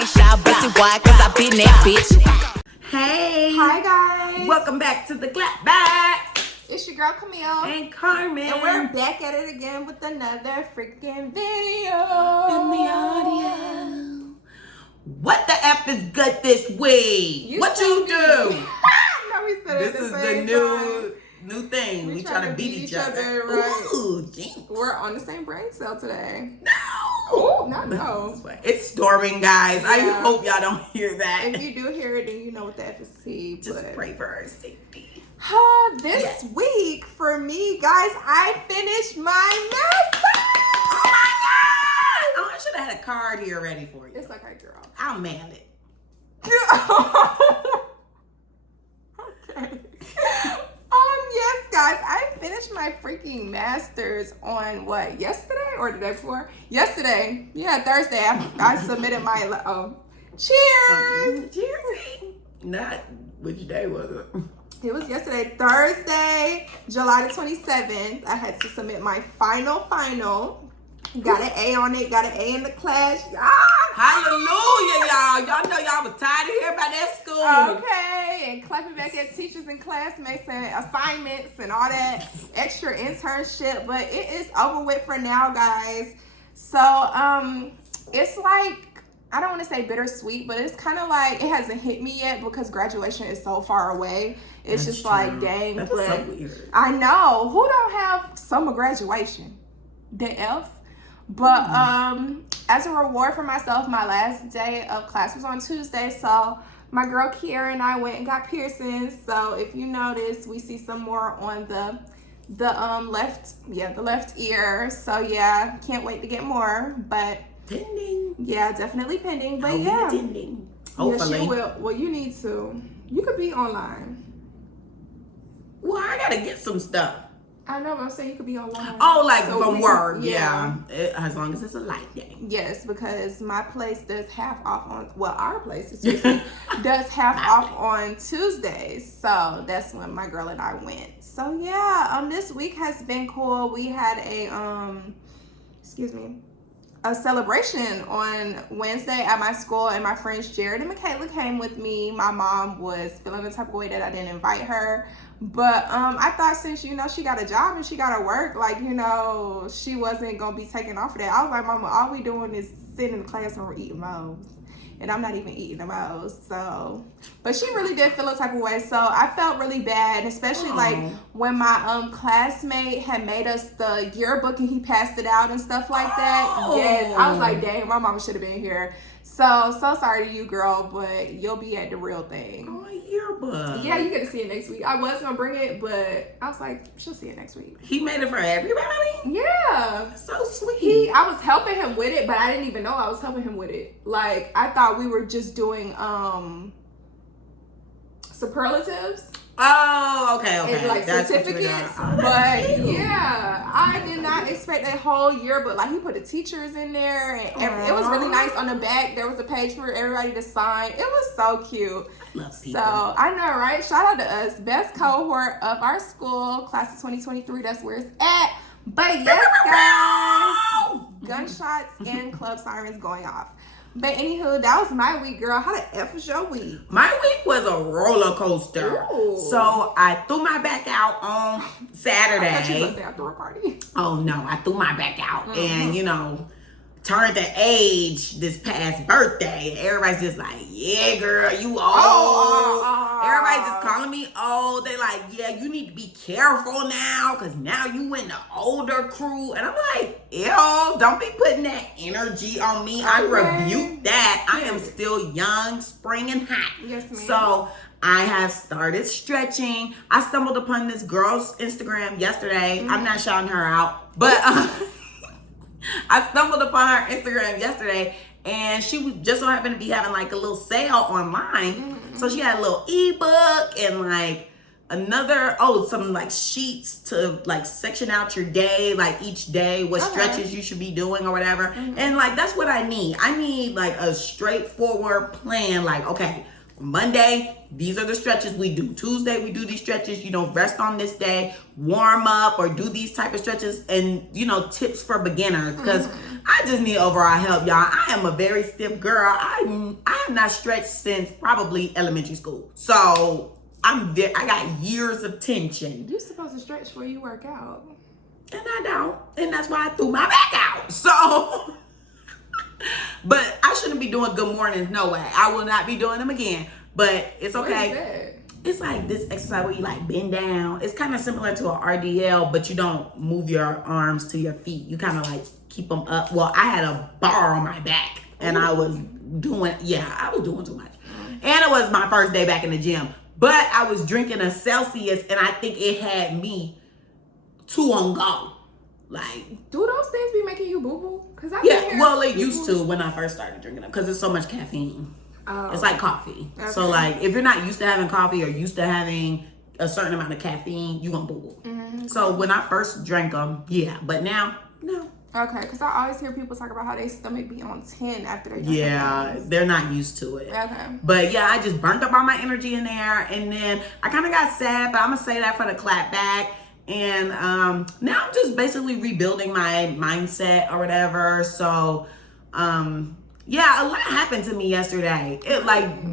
ain't shy about it. Why? Cause I been that bitch. Hey. Hi, guys. Welcome back to the Clapback. It's your girl, Camille. And Carmen. And we're back at it again with another freaking video. And the audio. What the F is good this week? What you do? No, we said This is the new thing. We try to beat each other. Right? Ooh, jinx. We're on the same brain cell today. No. Oh, no. It's storming, guys. I hope y'all don't hear that. If you do hear it, then you know what the F is C. Just pray for our safety. This week, for me, guys, I finished my master. Oh my God! Oh, I should have had a card here ready for you. It's okay, girl. I'll mail it. Okay. Yes, guys, I finished my freaking masters on what, yesterday or the day before? Yesterday. Yeah, Thursday. I submitted my cheers. Cheers. Not which day was it? It was yesterday, Thursday, July the 27th. I had to submit my final. Got an A on it. Got an A in the class. Hallelujah, y'all. Y'all know y'all was tired of hearing about that school. Okay, and clapping back at teachers and classmates and assignments and all that extra internship. But it is over with for now, guys. So, it's like, I don't want to say bittersweet, but it's kind of like it hasn't hit me yet because graduation is so far away. It's just true. Like, dang, that's but so weird. I know. Who don't have summer graduation? The F. But as a reward for myself, my last day of class was on Tuesday. So my girl Kiara and I went and got piercings. So if you notice, we see some more on the left ear. So yeah, can't wait to get more. But pending. Yeah, definitely pending. But pending. Hopefully. Yes, you will. Well, you need to. You could be online. Well, I gotta get some stuff. I know, but I'm saying you could be online. Oh, like so from work. Yeah. As long as it's a light day. Yes, because my place does half off on, well, our place, excuse me, does half off on Tuesdays. So that's when my girl and I went. So yeah, this week has been cool. We had a celebration on Wednesday at my school, and my friends Jared and Michaela came with me. My mom was feeling the type of way that I didn't invite her. But I thought since, she got a job and she got to work, she wasn't going to be taken off of that. I was like, Mama, all we doing is sitting in the classroom eating moles. And I'm not even eating the moles. So, but she really did feel a type of way. So I felt really bad, especially when my classmate had made us the yearbook and he passed it out and stuff like that. Yes, I was like, dang, my mama should have been here. So sorry to you, girl, but you'll be at the real thing. Oh, a yearbook. Yeah, you get to see it next week. I was gonna bring it, but I was like, she'll see it next week. He made it for everybody? Yeah. That's so sweet. I was helping him with it, but I didn't even know I was helping him with it. Like, I thought we were just doing superlatives. Oh, okay. And like that's certificates. But cute. Yeah, I did not expect a whole yearbook. Like, he put the teachers in there, and it was really nice. On the back, there was a page for everybody to sign. It was so cute. I love people. So I know, right? Shout out to us, best cohort of our school, class of 2023. That's where it's at. But yes, guys, gunshots and club sirens going off. But anywho, that was my week, girl. How the F was your week? My week was a roller coaster. Ooh. So I threw my back out on Saturday. I thought you were going to say after a party. Oh no, I threw my back out and turned the age this past birthday. Everybody's just like, yeah, girl, you old. Everybody's just calling me old. They like, yeah, you need to be careful now because now you in the older crew. And I'm like, ew, don't be putting that energy on me. I rebuke that. I am still young, spring, and hot. Yes, ma'am. So I have started stretching. I stumbled upon this girl's Instagram yesterday. I'm not shouting her out, but I stumbled upon her Instagram yesterday, and she was just so happened to be having like a little sale online. So she had a little ebook and like some like sheets to like section out your day, like each day, what stretches you should be doing or whatever. And like, that's what I need. I need like a straightforward plan. Like, okay, Monday, these are the stretches we do. Tuesday, we do these stretches. You know, rest on this day, warm up, or do these type of stretches. And, you know, tips for beginners. Because I just need overall help, y'all. I am a very stiff girl. I have not stretched since probably elementary school. So I got years of tension. You're supposed to stretch before you work out. And I don't. And that's why I threw my back out. So... But I shouldn't be doing good mornings, no way. I will not be doing them again. But it's okay. What is that? It's like this exercise where you like bend down. It's kind of similar to an RDL, but you don't move your arms to your feet. You kind of like keep them up. Well, I had a bar on my back and I was doing too much. And it was my first day back in the gym. But I was drinking a Celsius and I think it had me too on go. Like, do those things be making you boo-boo? Cause it used to when I first started drinking them because it's so much caffeine. Oh. It's like coffee. Okay. So like, if you're not used to having coffee or used to having a certain amount of caffeine, you gonna boo-boo. Mm-hmm. So when I first drank them, yeah, but now, no. Okay, because I always hear people talk about how their stomach be on 10 after they drink. Yeah, they're not used to it. Okay. But yeah, I just burnt up all my energy in there, and then I kind of got sad, but I'm gonna say that for the clapback. And now I'm just basically rebuilding my mindset or whatever. So yeah, a lot happened to me yesterday.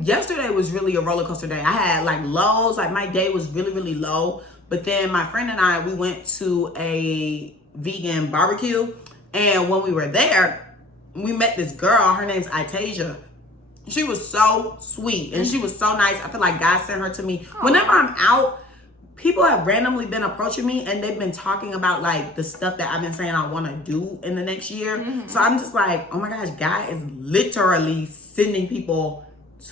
Yesterday was really a roller coaster day. I had like lows, like my day was really, really low. But then my friend and I, we went to a vegan barbecue. And when we were there, we met this girl. Her name's Itasia. She was so sweet and she was so nice. I feel like God sent her to me. Whenever I'm out, people have randomly been approaching me and they've been talking about like the stuff that I've been saying I want to do in the next year. Mm-hmm. So I'm just like, oh my gosh, God is literally sending people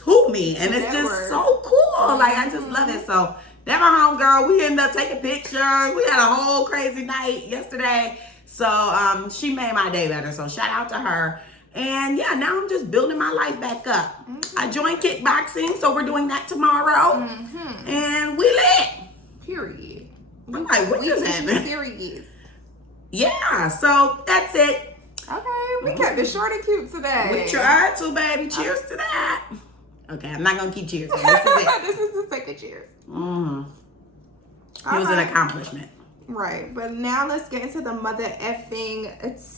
to me. And it's just so cool. Like, I just love it. So that my homegirl, we ended up taking pictures. We had a whole crazy night yesterday. So she made my day better. So shout out to her. And yeah, now I'm just building my life back up. Mm-hmm. I joined kickboxing, so we're doing that tomorrow. Mm-hmm. And we lit. Period. I'm like, what just happened? Period. Yeah, so that's it. Okay, we kept it short and cute today. We tried to, baby. Cheers to that. Okay, I'm not gonna keep cheers. This is it. This is the second cheers. Mm-hmm. It was an accomplishment. Right, but now let's get into the mother effing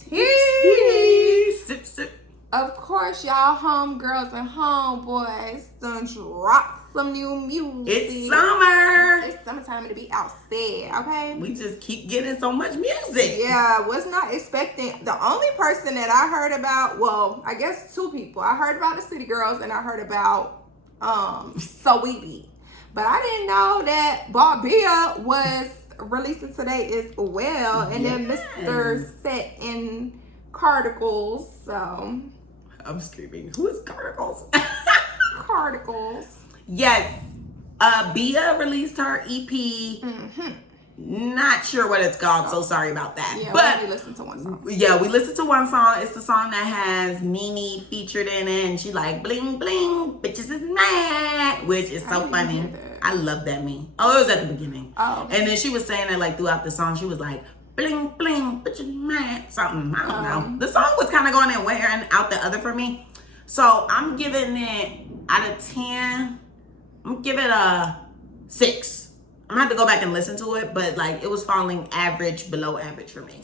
tea. Sip, sip. Of course, y'all homegirls and homeboys done drop some new music. It's summer. It's summertime to be outside, okay? We just keep getting so much music. Yeah, was not expecting. The only person that I heard about, well, I guess two people. I heard about the City Girls and I heard about Saweetie. But I didn't know that Barbie was releasing today as well. And then Mr. Set in Carticles, so I'm screaming. Who is Carticles? Carticles. Yes. Bia released her EP. Mm-hmm. Not sure what it's called, so sorry about that. Yeah, but we listened to one song. Yeah, we listened to one song. It's the song that has Nene featured in it, and she like bling bling, bitches is mad, which is so funny. I love that meme. Oh, it was at the beginning. Oh. And then she was saying it like throughout the song. She was like, bling bling, bitches mad, something. I don't know. The song was kind of going in wearing out the other for me. So I'm giving it out of 10. I'm gonna give it a 6. I'm gonna have to go back and listen to it, but like it was falling average, below average for me.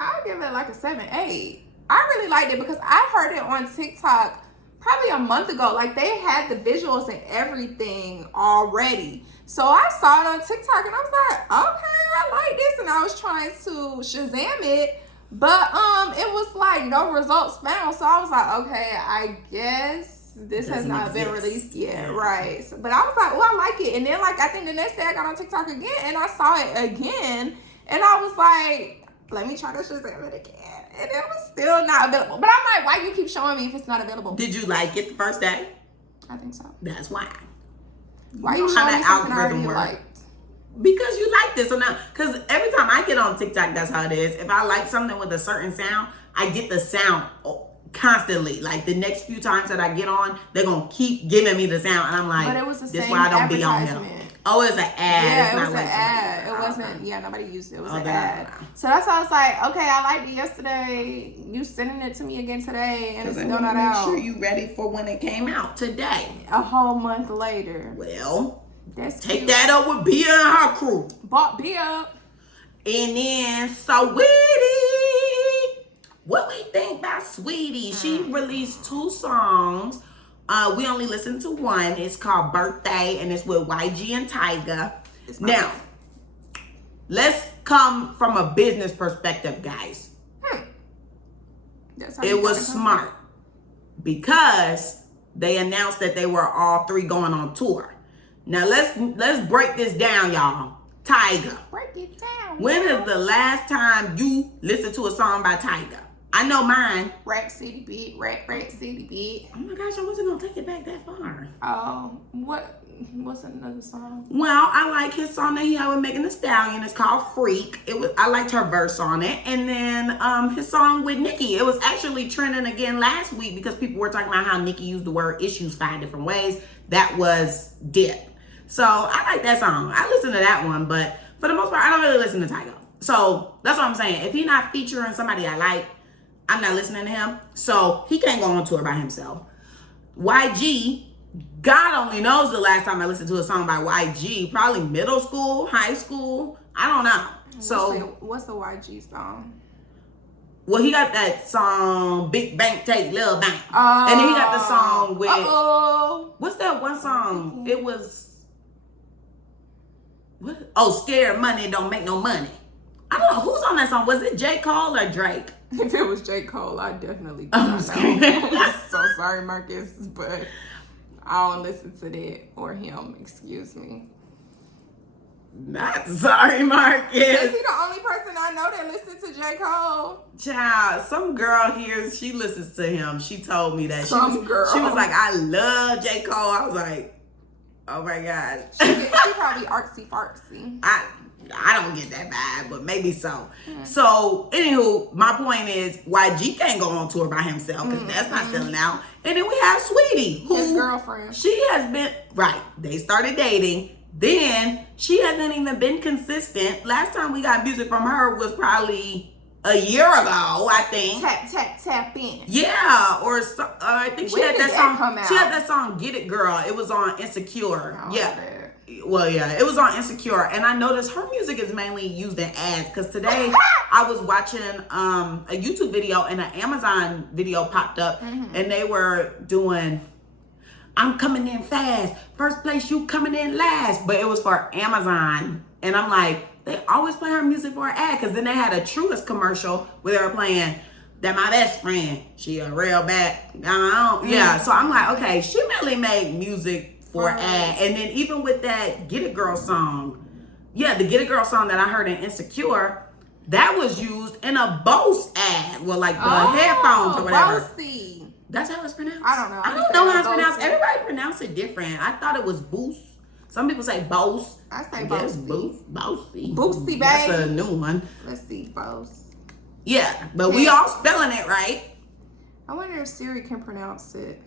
I'll give it like a 7, 8. I really liked it because I heard it on TikTok probably a month ago. Like they had the visuals and everything already. So I saw it on TikTok and I was like, okay, I like this. And I was trying to Shazam it, but it was like no results found. So I was like, okay, I guess this has not been released yet, right? So, but I was like, oh, I like it. And then like I think the next day I got on TikTok again and I saw it again, and I was like, let me try to Shazam it again, and it was still not available. But I'm like, why do you keep showing me if it's not available? Did you like it the first day? I think so. That's why. Why you showing me something I already liked? Because you like this or not. Because every time I get on TikTok, that's how it is. If I like something with a certain sound, I get the sound constantly. Like the next few times that I get on, they're gonna keep giving me the sound, and I'm like, but it was the this same why I don't be on here. Oh, it's an ad. Yeah, it's it not was like an ad. It something- wasn't. Yeah, nobody used it. It was Oh, an then I ad. don't know. So that's why I was like, okay, I liked it yesterday. You sending it to me again today, and it's still not out. Make sure you ready for when it came out today. A whole month later. Well, That's take cute. that up with Bia and her crew. Bought Bia up. And then Saweetie. What we think about Saweetie? She released 2 songs. We only listened to one. It's called Birthday, and it's with YG and Tyga. Now, let's come from a business perspective, guys. That's how It was smart because they announced that they were all 3 going on tour. Now let's break this down, y'all. Tyga. Break it down. When is the last time you listened to a song by Tyga? I know mine. Rack City Beat, Rack City Beat. Oh my gosh, I wasn't gonna take it back that far. Oh, what's another song? Well, I like his song that he had with Megan Thee Stallion. It's called Freak. I liked her verse on it. And then his song with Nicki. It was actually trending again last week because people were talking about how Nicki used the word issues 5 different ways. That was Dip. So I like that song. I listen to that one, but for the most part, I don't really listen to Tyga. So that's what I'm saying. If he's not featuring somebody I like, I'm not listening to him. So he can't go on tour by himself. YG, God only knows the last time I listened to a song by YG. Probably middle school, high school. I don't know. So What's the YG song? well, he got that song, Big Bank Take Lil Bank. And then he got the song with, what's that one song? It was, what? Oh, Scared Money Don't Make No Money. I don't know. Who's on that song? Was it J. Cole or Drake? If it was J. Cole, I definitely I'm know. So sorry, Marcus, but I don't listen to that or him. Excuse me. Not sorry, Marcus. Is he the only person I know that listens to J. Cole? Child, some girl here, she listens to him. She told me that. Some girl. She was like, I love J. Cole. I was like, oh my God. She probably artsy fartsy. I don't get that vibe, but maybe so. So, anywho, my point is YG can't go on tour by himself because that's not selling out. And then we have Saweetie, who his girlfriend. She has been, right, they started dating. Then she hasn't even been consistent. Last time we got music from her was probably a year ago, I think. Tap in. Yeah, or I think she When had did that that song. come out? She had that song "Get It Girl." It was on Insecure. Oh, Yeah. man. Well, yeah, it was on Insecure, and I noticed her music is mainly used in ads. Because today I was watching a YouTube video and an Amazon video popped up, and they were doing, "I'm coming in fast, first place, you coming in last," but it was for Amazon, and I'm like, they always play her music for an ad. Because then they had a Truist commercial where they were playing "That My Best Friend, she a real bad," yeah. So I'm like, okay, she really made music for ad. And then even with that Get It Girl song, yeah, the Get It Girl song that I heard in Insecure, that was used in a Bose ad with like the headphones or whatever. Bossy. That's how it's pronounced? I don't know. I don't know how it's pronounced. Everybody pronounce it different. I thought it was Boost. Some people say Bose. I say guess Bossy. Boosty. Boosty, That's babe. a new one. Let's see, Boss. Yeah, but we all spelling it right. I wonder if Siri can pronounce it.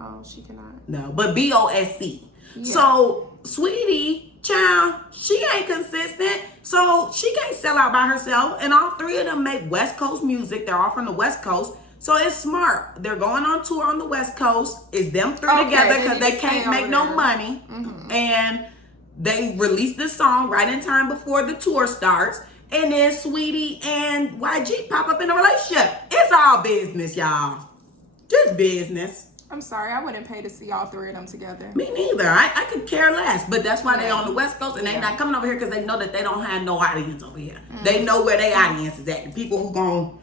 Oh, she cannot. No, but B-O-S-C. Yeah. So, Saweetie, child, she ain't consistent. So, she can't sell out by herself. And all 3 of them make West Coast music. They're all from the West Coast. So, it's smart. They're going on tour on the West Coast. It's them 3 together because they can't make no money. And they released this song right in time before the tour starts. And then Saweetie and YG pop up in a relationship. It's all business, y'all. Just business. I'm sorry, I wouldn't pay to see all 3 of them together. Me neither. I could care less. But that's why they on the West Coast and they not coming over here because they know that they don't have no audience over here. They know where their audience is at. The people who gon'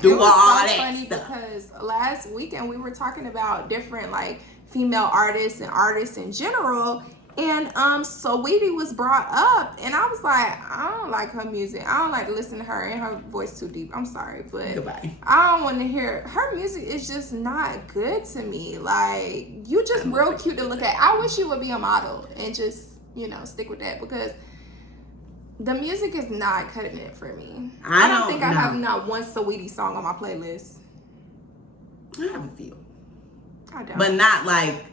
do all that funny stuff. Because last weekend we were talking about different like female artists and artists in general. And Saweetie was brought up, and I was like, I don't like her music. I don't like to listen to her, and her voice too deep. I'm sorry, but Goodbye. I don't want to hear her music. Is just not good to me. Like, you just real cute to look at. I wish you would be a model and just stick with that because the music is not cutting it for me. I don't think I have not one Saweetie song on my playlist. I have a few, I don't. but not like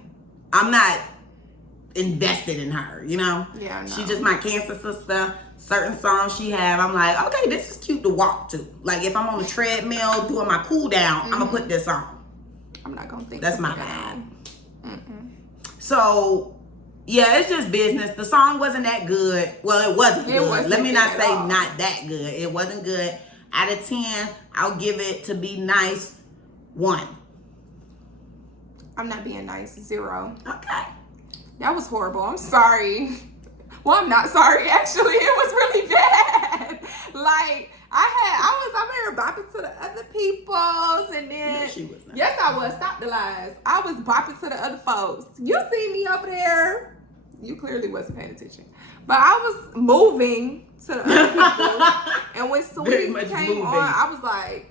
I'm not invested in her, you know? Yeah, no. She just my cancer sister. Certain songs she have, I'm like, okay, this is cute to walk to. Like if I'm on the treadmill doing my cool down, I'm gonna put this on. I'm not gonna think that's my bad. So yeah, it's just business. The song wasn't that good. Well, it wasn't good. Let me not say not that good. It wasn't good. Out of 10, I'll give it, to be nice, 1. I'm not being nice, 0. Okay. That was horrible. I'm sorry. Well, I'm not sorry. Actually, it was really bad. Like I'm here bopping to the other people's, and then No, she was not. Yes, I was. Stop the lies. I was bopping to the other folks. You see me over there. You clearly wasn't paying attention, but I was moving to the other people. And when Saweetie came on, I was like,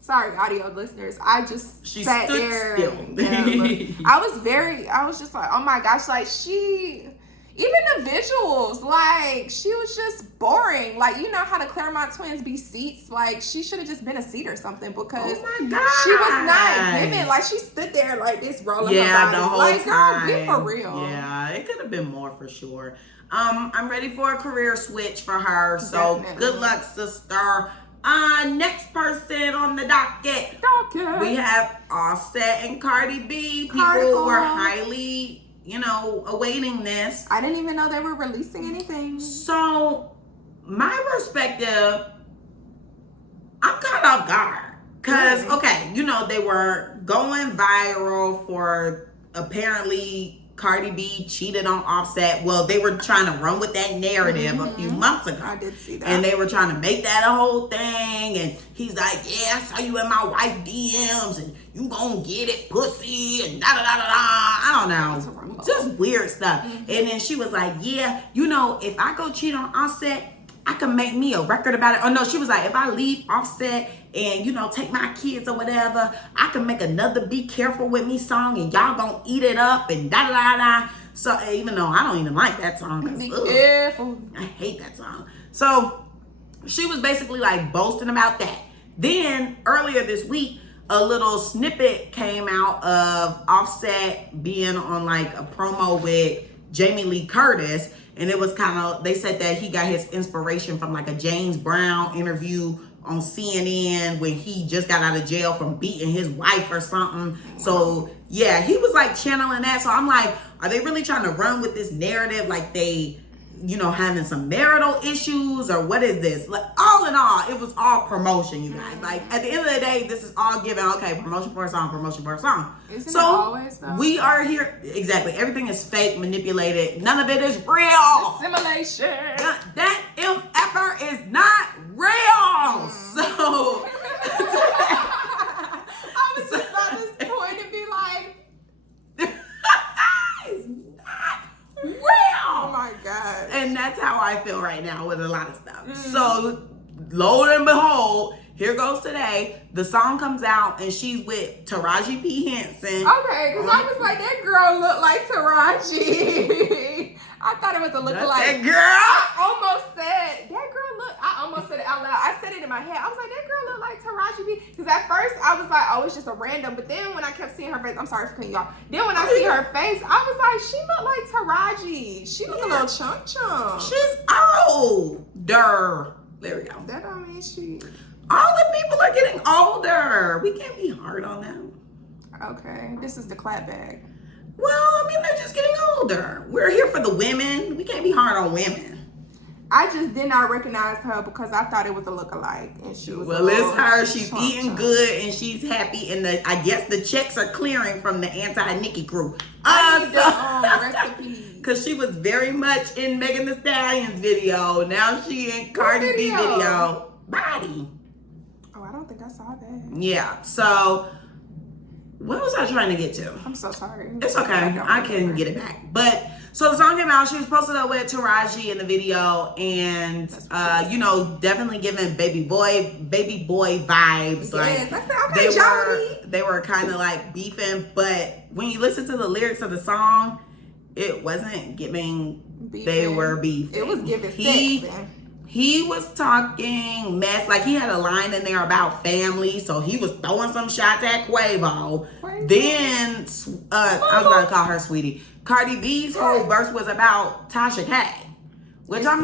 sorry, audio listeners. I just sat there. Still. I was just like, oh my gosh, like even the visuals, like she was just boring. Like, you know how the Claremont twins be seats? Like she should have just been a seat or something, because oh my God, she was not giving. Like she stood there like this, rolling her body. The whole like, time. Girl, get for real. Yeah, it could have been more for sure. I'm ready for a career switch for her. So Definitely. Good luck, sister. Next person on the docket. We have Offset and Cardi B. People were highly, awaiting this. I didn't even know they were releasing anything. So, my perspective, I'm caught off guard. Because, okay, they were going viral for apparently Cardi B cheated on Offset. Well, they were trying to run with that narrative a few months ago. I did see that. And they were trying to make that a whole thing. And he's like, yeah, I saw you in my wife DMs and you gonna get it, pussy, and da-da-da-da-da. I don't know. Just weird stuff. And then she was like, yeah, if I go cheat on Offset, I can make me a record about it. Oh no, she was like, if I leave Offset and take my kids or whatever, I can make another Be Careful With Me song and y'all gonna eat it up and da da da da. So even though I don't even like that song, Be careful. I hate that song. So she was basically like boasting about that. Then earlier this week, a little snippet came out of Offset being on like a promo with Jamie Lee Curtis. And it was they said that he got his inspiration from like a James Brown interview on CNN when he just got out of jail from beating his wife or something. So yeah, he was like channeling that. So I'm like, are they really trying to run with this narrative like they, having some marital issues, or what is this? Like, all in all, it was all promotion, you guys. Like at the end of the day, this is all given, okay, promotion for a song, promotion for a song. Isn't it always though? We are here, exactly. Everything is fake, manipulated. None of it is real. Simulation. That MFR is not real. So I was just about this point to be like, it's not real. oh my God. And that's how I feel right now with a lot of stuff. So, lo and behold, here goes today. The song comes out and she's with Taraji P. Henson. Okay, because I was like, that girl looked like Taraji. I thought it was a lookalike. That girl. I almost said it out loud. I said it in my head. I was like, that girl looked like Taraji P. Because at first I was like, oh, it's just a random. But then when I kept seeing her face, I'm sorry for cutting y'all. Then when I see her face, I was like, she looked like Taraji. She looked a little chunk. She's older. There we go. That don't mean she. All the people are getting older. We can't be hard on them. Okay, this is the Clapback. Well, they're just getting older. We're here for the women. We can't be hard on women. I just did not recognize her because I thought it was a lookalike, and she was. Well, it's her. She's eating good and she's happy, and I guess the checks are clearing from the anti-Nicki crew. Recipe. Because she was very much in Megan Thee Stallion's video. Now she in Cardi B video. Body. Oh, I don't think I saw that. Yeah. So, what was I trying to get to? I'm so sorry. It's okay. I can get it back. But so the song came out. She was posted up with Taraji in the video, and definitely giving baby boy vibes. Yes, Like they were kind of like beefing, but when you listen to the lyrics of the song, it wasn't giving. Beefing. They were beefing. It was giving sex. He was talking mess. Like, he had a line in there about family, so he was throwing some shots at Quavo. Then, I was about to call her Sweetie. Cardi B's whole verse was about Tasha K. Which I'm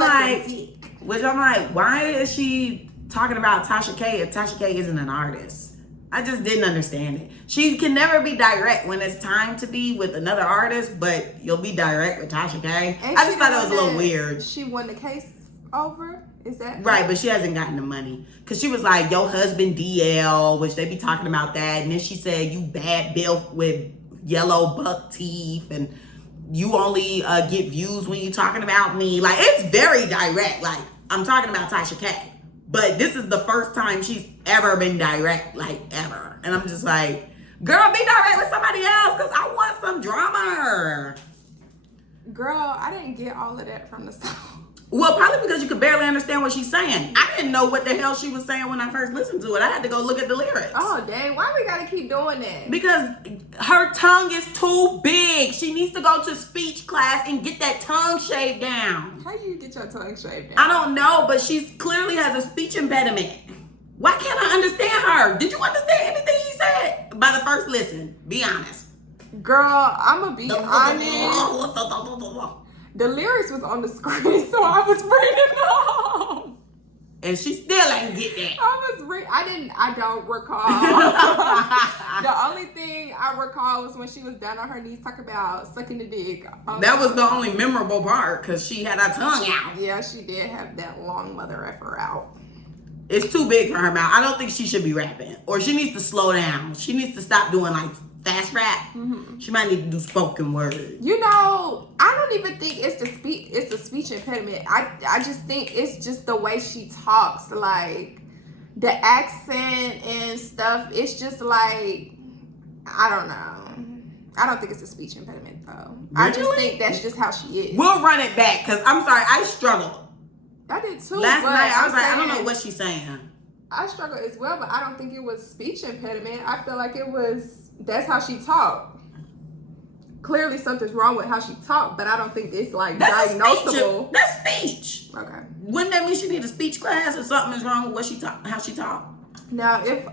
like, why is she talking about Tasha K if Tasha K isn't an artist? I just didn't understand it. She can never be direct when it's time to be with another artist, but you'll be direct with Tasha K. I just thought it was a little weird. She won the case over? Is that right? But she hasn't gotten the money because she was like, "Your husband DL," which they be talking about that, and then she said, "You bad Bill with yellow buck teeth, and you only get views when you talking about me." Like, it's very direct. Like, I'm talking about Tasha K, but this is the first time she's ever been direct, like ever, and I'm just like, "Girl, be direct with somebody else," because I want some drama. Girl, I didn't get all of that from the song. Well, probably because you could barely understand what she's saying. I didn't know what the hell she was saying when I first listened to it. I had to go look at the lyrics. Oh, dang. Why we gotta keep doing that? Because her tongue is too big. She needs to go to speech class and get that tongue shaved down. How do you get your tongue shaved down? I don't know, but she clearly has a speech impediment. Why can't I understand her? Did you understand anything he said? By the first listen, be honest. Girl, I'm gonna be honest. The lyrics was on the screen, so I was reading them. And she still ain't get that. I don't recall. The only thing I recall was when she was down on her knees talking about sucking the dick. That was the only memorable part because she had her tongue out. Yeah, she did have that long mother effer out. It's too big for her mouth. I don't think she should be rapping. Or she needs to slow down. She needs to stop doing like fast rap. Mm-hmm. She might need to do spoken word. You know, I don't even think it's the speech impediment. I just think it's just the way she talks, like the accent and stuff. It's just like, I don't know. I don't think it's a speech impediment though. Really? I just think that's just how she is. We'll run it back because I'm sorry, I struggled. I did too. Last night I was like, I don't know what she's saying. I struggled as well, but I don't think it was speech impediment. I feel like that's how she talked. Clearly something's wrong with how she talked, but I don't think it's like diagnosable. That's speech. Okay. Wouldn't that mean she need a speech class or something is wrong with how she talked? Now, if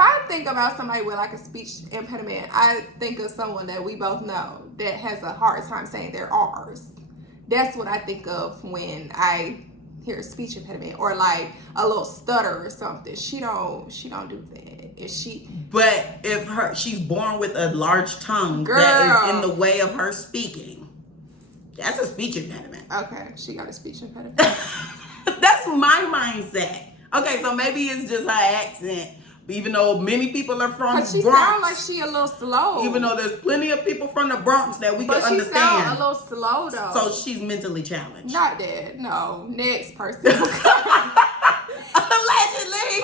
I think about somebody with like a speech impediment, I think of someone that we both know that has a hard time saying their R's. That's what I think of when I hear a speech impediment or like a little stutter or something. She don't do that. But if she's born with a large tongue that is in the way of her speaking, that's a speech impediment. Okay, she got a speech impediment. That's my mindset. Okay, so maybe it's just her accent. Even though many people are from Bronx. She sounds like she a little slow. Even though there's plenty of people from the Bronx that we can understand. But she sound a little slow though. So she's mentally challenged. Not that. No. Next person. Allegedly.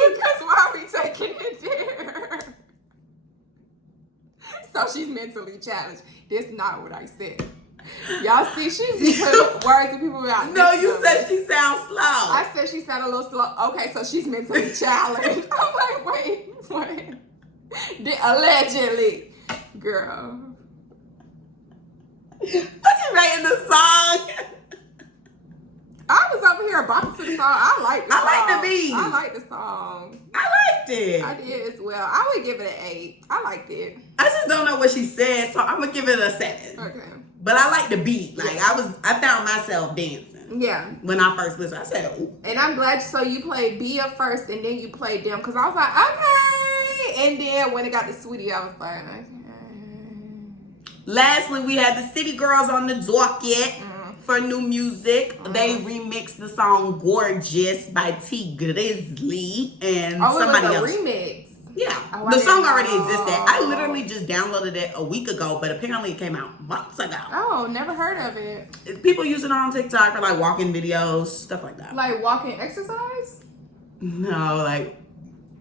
Because why are we taking it there? So she's mentally challenged. That's not what I said. Y'all see, she put words in people out. No, you said she sounds slow. I said she sounded a little slow. Okay, so she's mentally challenged. I'm like, wait. Allegedly. Girl. What you rating the song? I was over here bopping to the song. I like the song. I like the beat. I like the song. I liked it. I did as well. I would give it an 8. I liked it. I just don't know what she said, so I'm gonna give it a 7. Okay. But I like the beat. Like I found myself dancing. Yeah. When I first listened, I said, "Ooh." And I'm glad. So you played Bia first, and then you played them, because I was like, okay. And then when it got to Saweetie, I was like, okay. Lastly, we had the City Girls on the docket for new music. They remixed the song "Gorgeous" by T Grizzly and somebody else. Remix. Yeah, the song already existed. I literally just downloaded it a week ago, but apparently it came out months ago. Oh, never heard of it. People use it on TikTok for like walking videos, stuff like that. Like walking exercise? No, like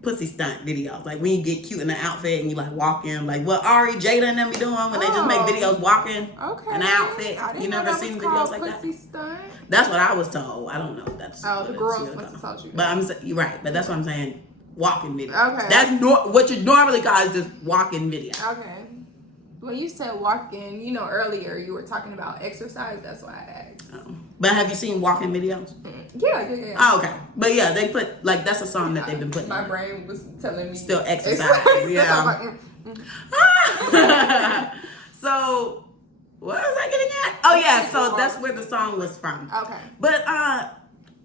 pussy stunt videos. Like when you get cute in the outfit and you like walking, like what Ari, Jada and them be doing when they just make videos walking in an outfit. You never seen videos like that? Stunt? That's what I was told. I don't know. That's the girls must have told you. But you're right. But that's what I'm saying. Walking video. Okay. That's what you normally call is just walking video. Okay. When you said walking, earlier you were talking about exercise. That's why I asked. But have you seen walking videos? Yeah. Oh, okay. But yeah, they put, like, that's a song that they've been putting. My brain was telling me. Still exercise. Yeah. So, what was I getting at? Oh, yeah. So that's where the song was from. Okay. But,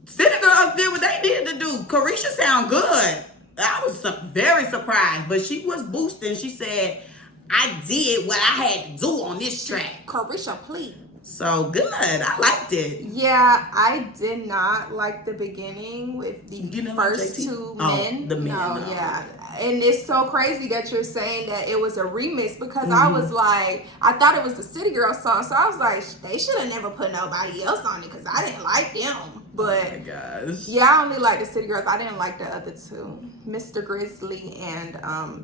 City Girls did what they needed to do. Carisha sound good. I was very surprised, but she was boosting. She said, I did what I had to do on this track. Carisha, please. So good. I liked it. Yeah, I did not like the beginning with the first two men. The men. No, yeah. And it's so crazy that you're saying that it was a remix because I was like, I thought it was the City Girls song. So I was like, they should have never put nobody else on it because I didn't like them. But oh my gosh. Yeah, I only like the City Girls. I didn't like the other two, Mr. Grizzly and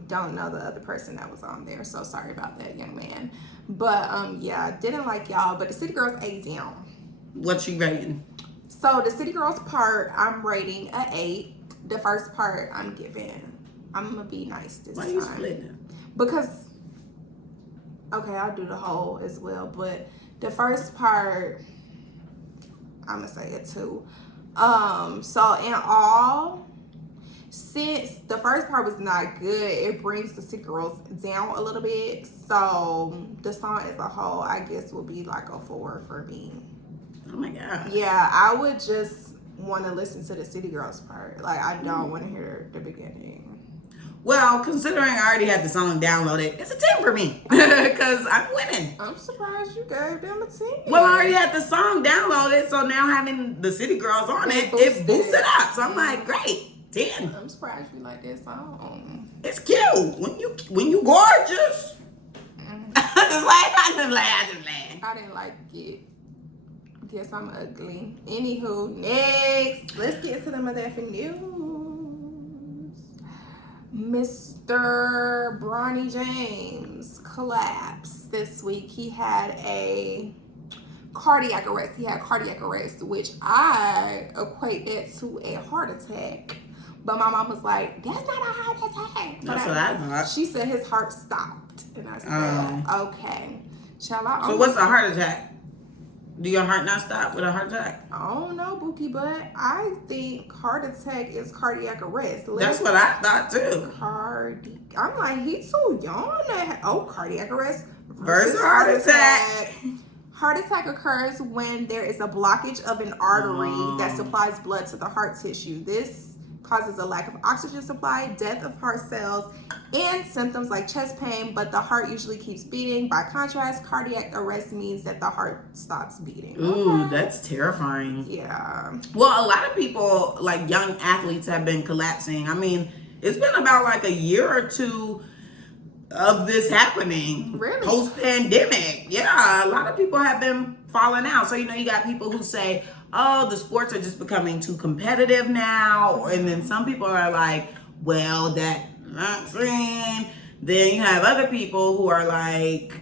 don't know the other person that was on there. So sorry about that, young man. But yeah, didn't like y'all. But the City Girls A down. What you rating? So the City Girls part, I'm rating a 8. The first part, I'm gonna be nice this time. Why you splitting it? Because okay, I'll do the whole as well. But the first part, I'm gonna say a 2. So in all, since the first part was not good, it brings the City Girls down a little bit. So the song as a whole, I guess, will be like a 4 for me. Oh my god. Yeah, I would just want to listen to the City Girls part. Like, I don't want to hear the beginning. Well, considering I already had the song downloaded, it's a 10 for me because I'm winning. I'm surprised you gave them a 10. Well, I already had the song downloaded, so now having the City Girls on it boosts it up. So I'm like, great, 10. I'm surprised you like that song. It's cute when you gorgeous. I just laugh. I didn't like it. Guess I'm ugly. Anywho, next, let's get to the motherfucking news. Mr. Bronny James collapsed this week. He had a cardiac arrest. Which I equate that to a heart attack. But my mom was like, that's not a heart attack. That's what I thought. She said his heart stopped. And I said, okay. So what's a heart attack? Do your heart not stop with a heart attack? I don't know, Bookie, but I think heart attack is cardiac arrest. That's what I thought too. I'm like, he's too young to cardiac arrest versus heart attack. Heart attack occurs when there is a blockage of an artery that supplies blood to the heart tissue. This causes a lack of oxygen supply, death of heart cells, and symptoms like chest pain, but the heart usually keeps beating. By contrast, cardiac arrest means that the heart stops beating. Ooh, that's terrifying. Yeah. Well, a lot of people, like young athletes, have been collapsing. I mean, it's been about like a year or two of this happening. Really? Post-pandemic. Yeah, a lot of people have been falling out. So, you got people who say, oh, the sports are just becoming too competitive now. And then some people are like, well, that vaccine. Then you have other people who are like,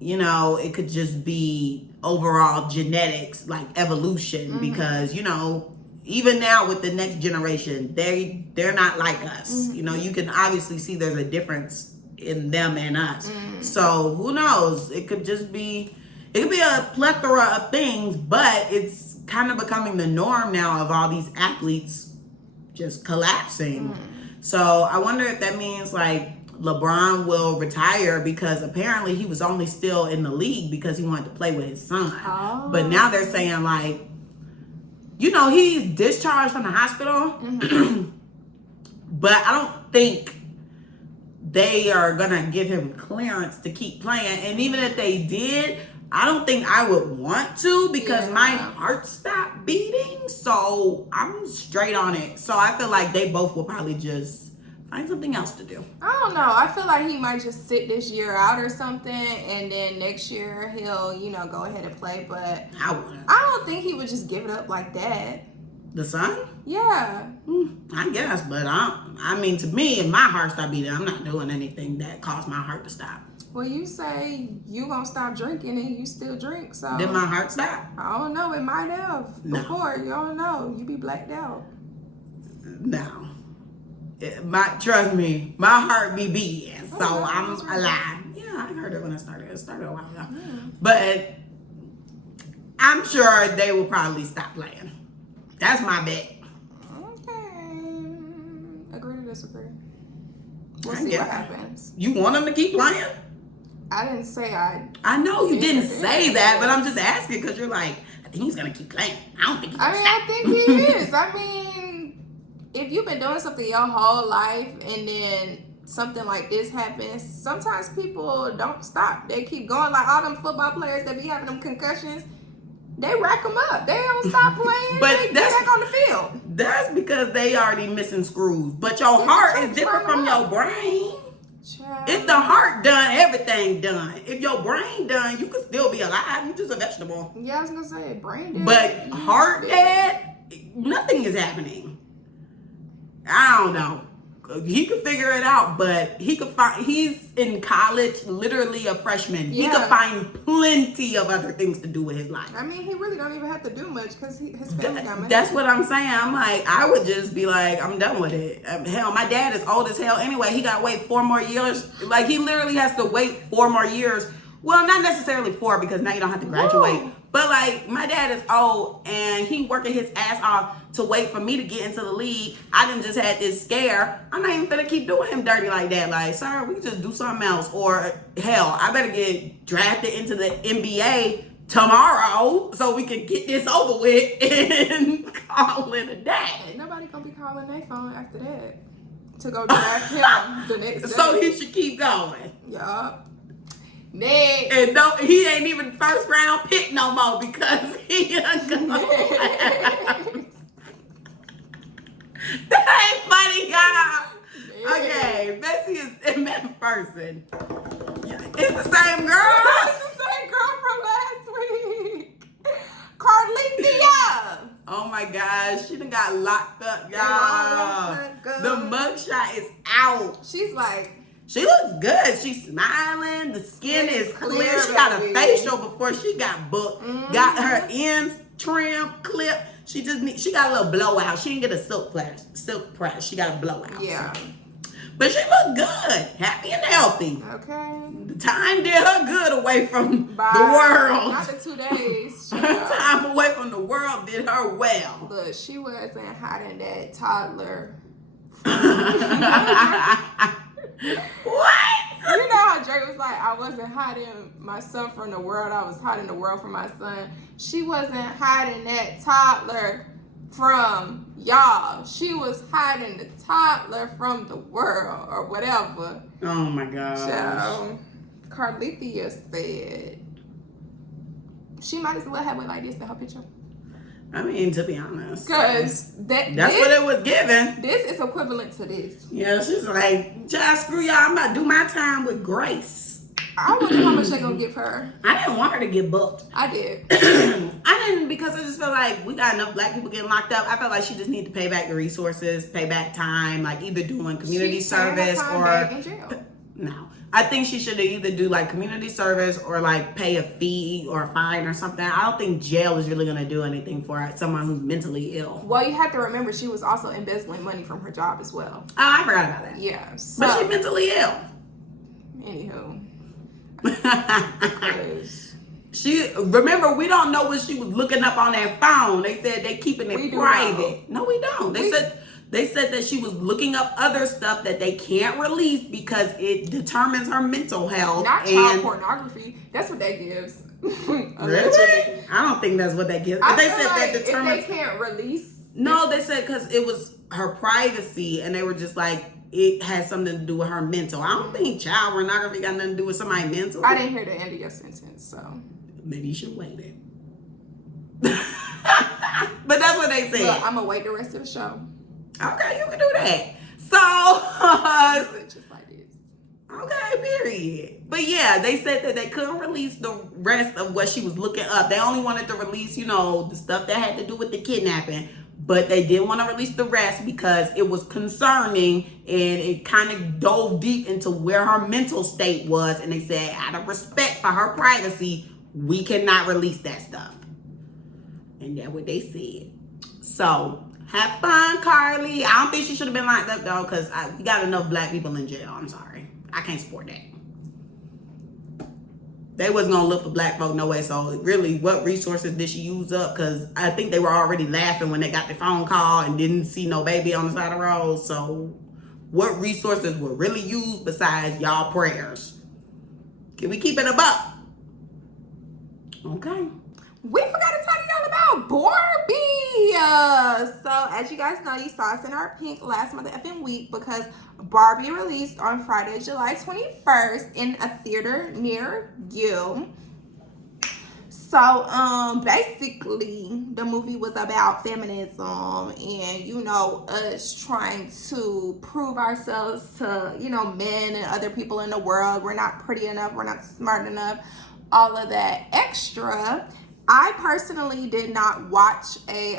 it could just be overall genetics, like evolution, because, even now with the next generation, they're not like us. You can obviously see there's a difference in them and us. So who knows? It could be a plethora of things, but it's kind of becoming the norm now of all these athletes just collapsing. So I wonder if that means like LeBron will retire, because apparently he was only still in the league because he wanted to play with his son. But now they're saying like, he's discharged from the hospital, but I don't think they are gonna give him clearance to keep playing. And even if they did, I don't think I would want to, because my heart stopped beating. So I'm straight on it. So I feel like they both will probably just find something else to do. I don't know. I feel like he might just sit this year out or something, and then next year he'll, go ahead and play. But I wouldn't. I don't think he would just give it up like that. The son? Yeah. I guess, but to me, if my heart stopped beating, I'm not doing anything that caused my heart to stop. Well, you say you gonna stop drinking and you still drink, so. Did my heart stop? I don't know. It might have before. You don't know. You be blacked out. No. Trust me, my heart be beating, so I'm alive. Yeah, I heard it when it started. It started a while ago. But I'm sure they will probably stop playing That's my bet. Okay. Agree to disagree. We'll see what happens. You want him to keep playing? I didn't say I know you didn't say that, but I'm just asking because you're like, I think he's gonna keep playing. I don't think he's gonna stop. I think he is. I mean, if you've been doing something your whole life and then something like this happens, sometimes people don't stop. They keep going. Like all them football players that be having them concussions, they rack them up. They don't stop playing. But they get back on the field. That's because they already missing screws. But your heart is different from your brain. Child. If the heart done, everything done. If your brain done, you could still be alive. You just a vegetable. Yeah, I was gonna say brain dead. But heart dead, nothing is happening. I don't know. He could figure it out, but he could find. He's in college, literally a freshman. Yeah. He could find plenty of other things to do with his life. I mean, he really don't even have to do much because his family got money. That's what I'm saying. I'm like, I would just be like, I'm done with it. Hell, my dad is old as hell anyway. He got to wait 4 more years. Like, he literally has to wait 4 more years. Well, not necessarily 4 because now you don't have to graduate. Woo. But like, my dad is old and he working his ass off to wait for me to get into the league. I done just had this scare. I'm not even gonna keep doing him dirty like that. Like, sir, we can just do something else. Or hell, I better get drafted into the NBA tomorrow so we can get this over with and call it a day. Ain't nobody gonna be calling their phone after that to go draft him the next day. So he should keep going. Yup. Next. And no, he ain't even first round pick no more because he done gone. That ain't funny, y'all. Okay, Messiest Person. It's the same girl. It's the same girl from last week. Carlithia. Oh my gosh, she done got locked up, y'all. The mugshot is out. She's like, she looks good. She's smiling. The skin is clear. She got a facial before she got booked. Got her ends trimmed, clipped. She got a little blowout. She didn't get a silk press. She got a blowout. yeah. So. But she looked good, happy and healthy. Okay. The time did her good away from Bye. the world. Not the 2 days. Time away from the world did her well. Look, she wasn't hiding that toddler. What? You know how Drake was like, I wasn't hiding my son from the world. I was hiding the world from my son. She wasn't hiding that toddler from y'all. She was hiding the toddler from the world or whatever. Oh my gosh. So, Carlithia said she might as well have it like this in her picture. I mean, to be honest. Because that's what it was given. This is equivalent to this. Yeah, she's like, just screw y'all. I'm about to do my time with grace. I wonder how much they're going to give her. I didn't want her to get booked. I did. I didn't because I just feel like we got enough black people getting locked up. I felt like she just needed to pay back the resources, pay back time, like either doing community service or back in jail. No. I think she should either do like community service or like pay a fee or a fine or something. I don't think jail is really going to do anything for someone who's mentally ill. Well, you have to remember she was also embezzling money from her job as well. Oh, I forgot about that. Yeah. So, But she's mentally ill. Anywho. Remember, we don't know what she was looking up on that phone. They said they keeping it private. No, we don't. They said that she was looking up other stuff that they can't release because it determines her mental health. Not child pornography. That's what that gives. Really? I don't think that's what that gives. They said like that determines. If they can't release. No, they said because it was her privacy, and they were just like it has something to do with her mental. I don't think child pornography got nothing to do with somebody's mental. I didn't hear the end of your sentence, so maybe you should wait it. But that's what they said. Look, I'm gonna wait the rest of the show. Okay, you can do that. So, Just like this. okay, period. But yeah, they said that they couldn't release the rest of what she was looking up. They only wanted to release, the stuff that had to do with the kidnapping. But they didn't want to release the rest because it was concerning and it kind of dove deep into where her mental state was. And they said, out of respect for her privacy, we cannot release that stuff. And that's what they said. So, have fun, Carly. I don't think she should have been locked up, though, because we got enough black people in jail. I'm sorry. I can't support that. they wasn't gonna look for black folk no way. So really, what resources did she use up? Because I think they were already laughing when they got the phone call and didn't see no baby on the side of the road. So what resources were really used besides y'all prayers? Can we keep it a buck? Okay. We forgot to tell y'all about Barbie. So as you guys know, you saw us in our pink last month effing week because Barbie released on Friday, July 21st in a theater near you. So basically the movie was about feminism and, you know, us trying to prove ourselves to, you know, men and other people in the world. We're not pretty enough, we're not smart enough, all of that extra. I personally did not watch a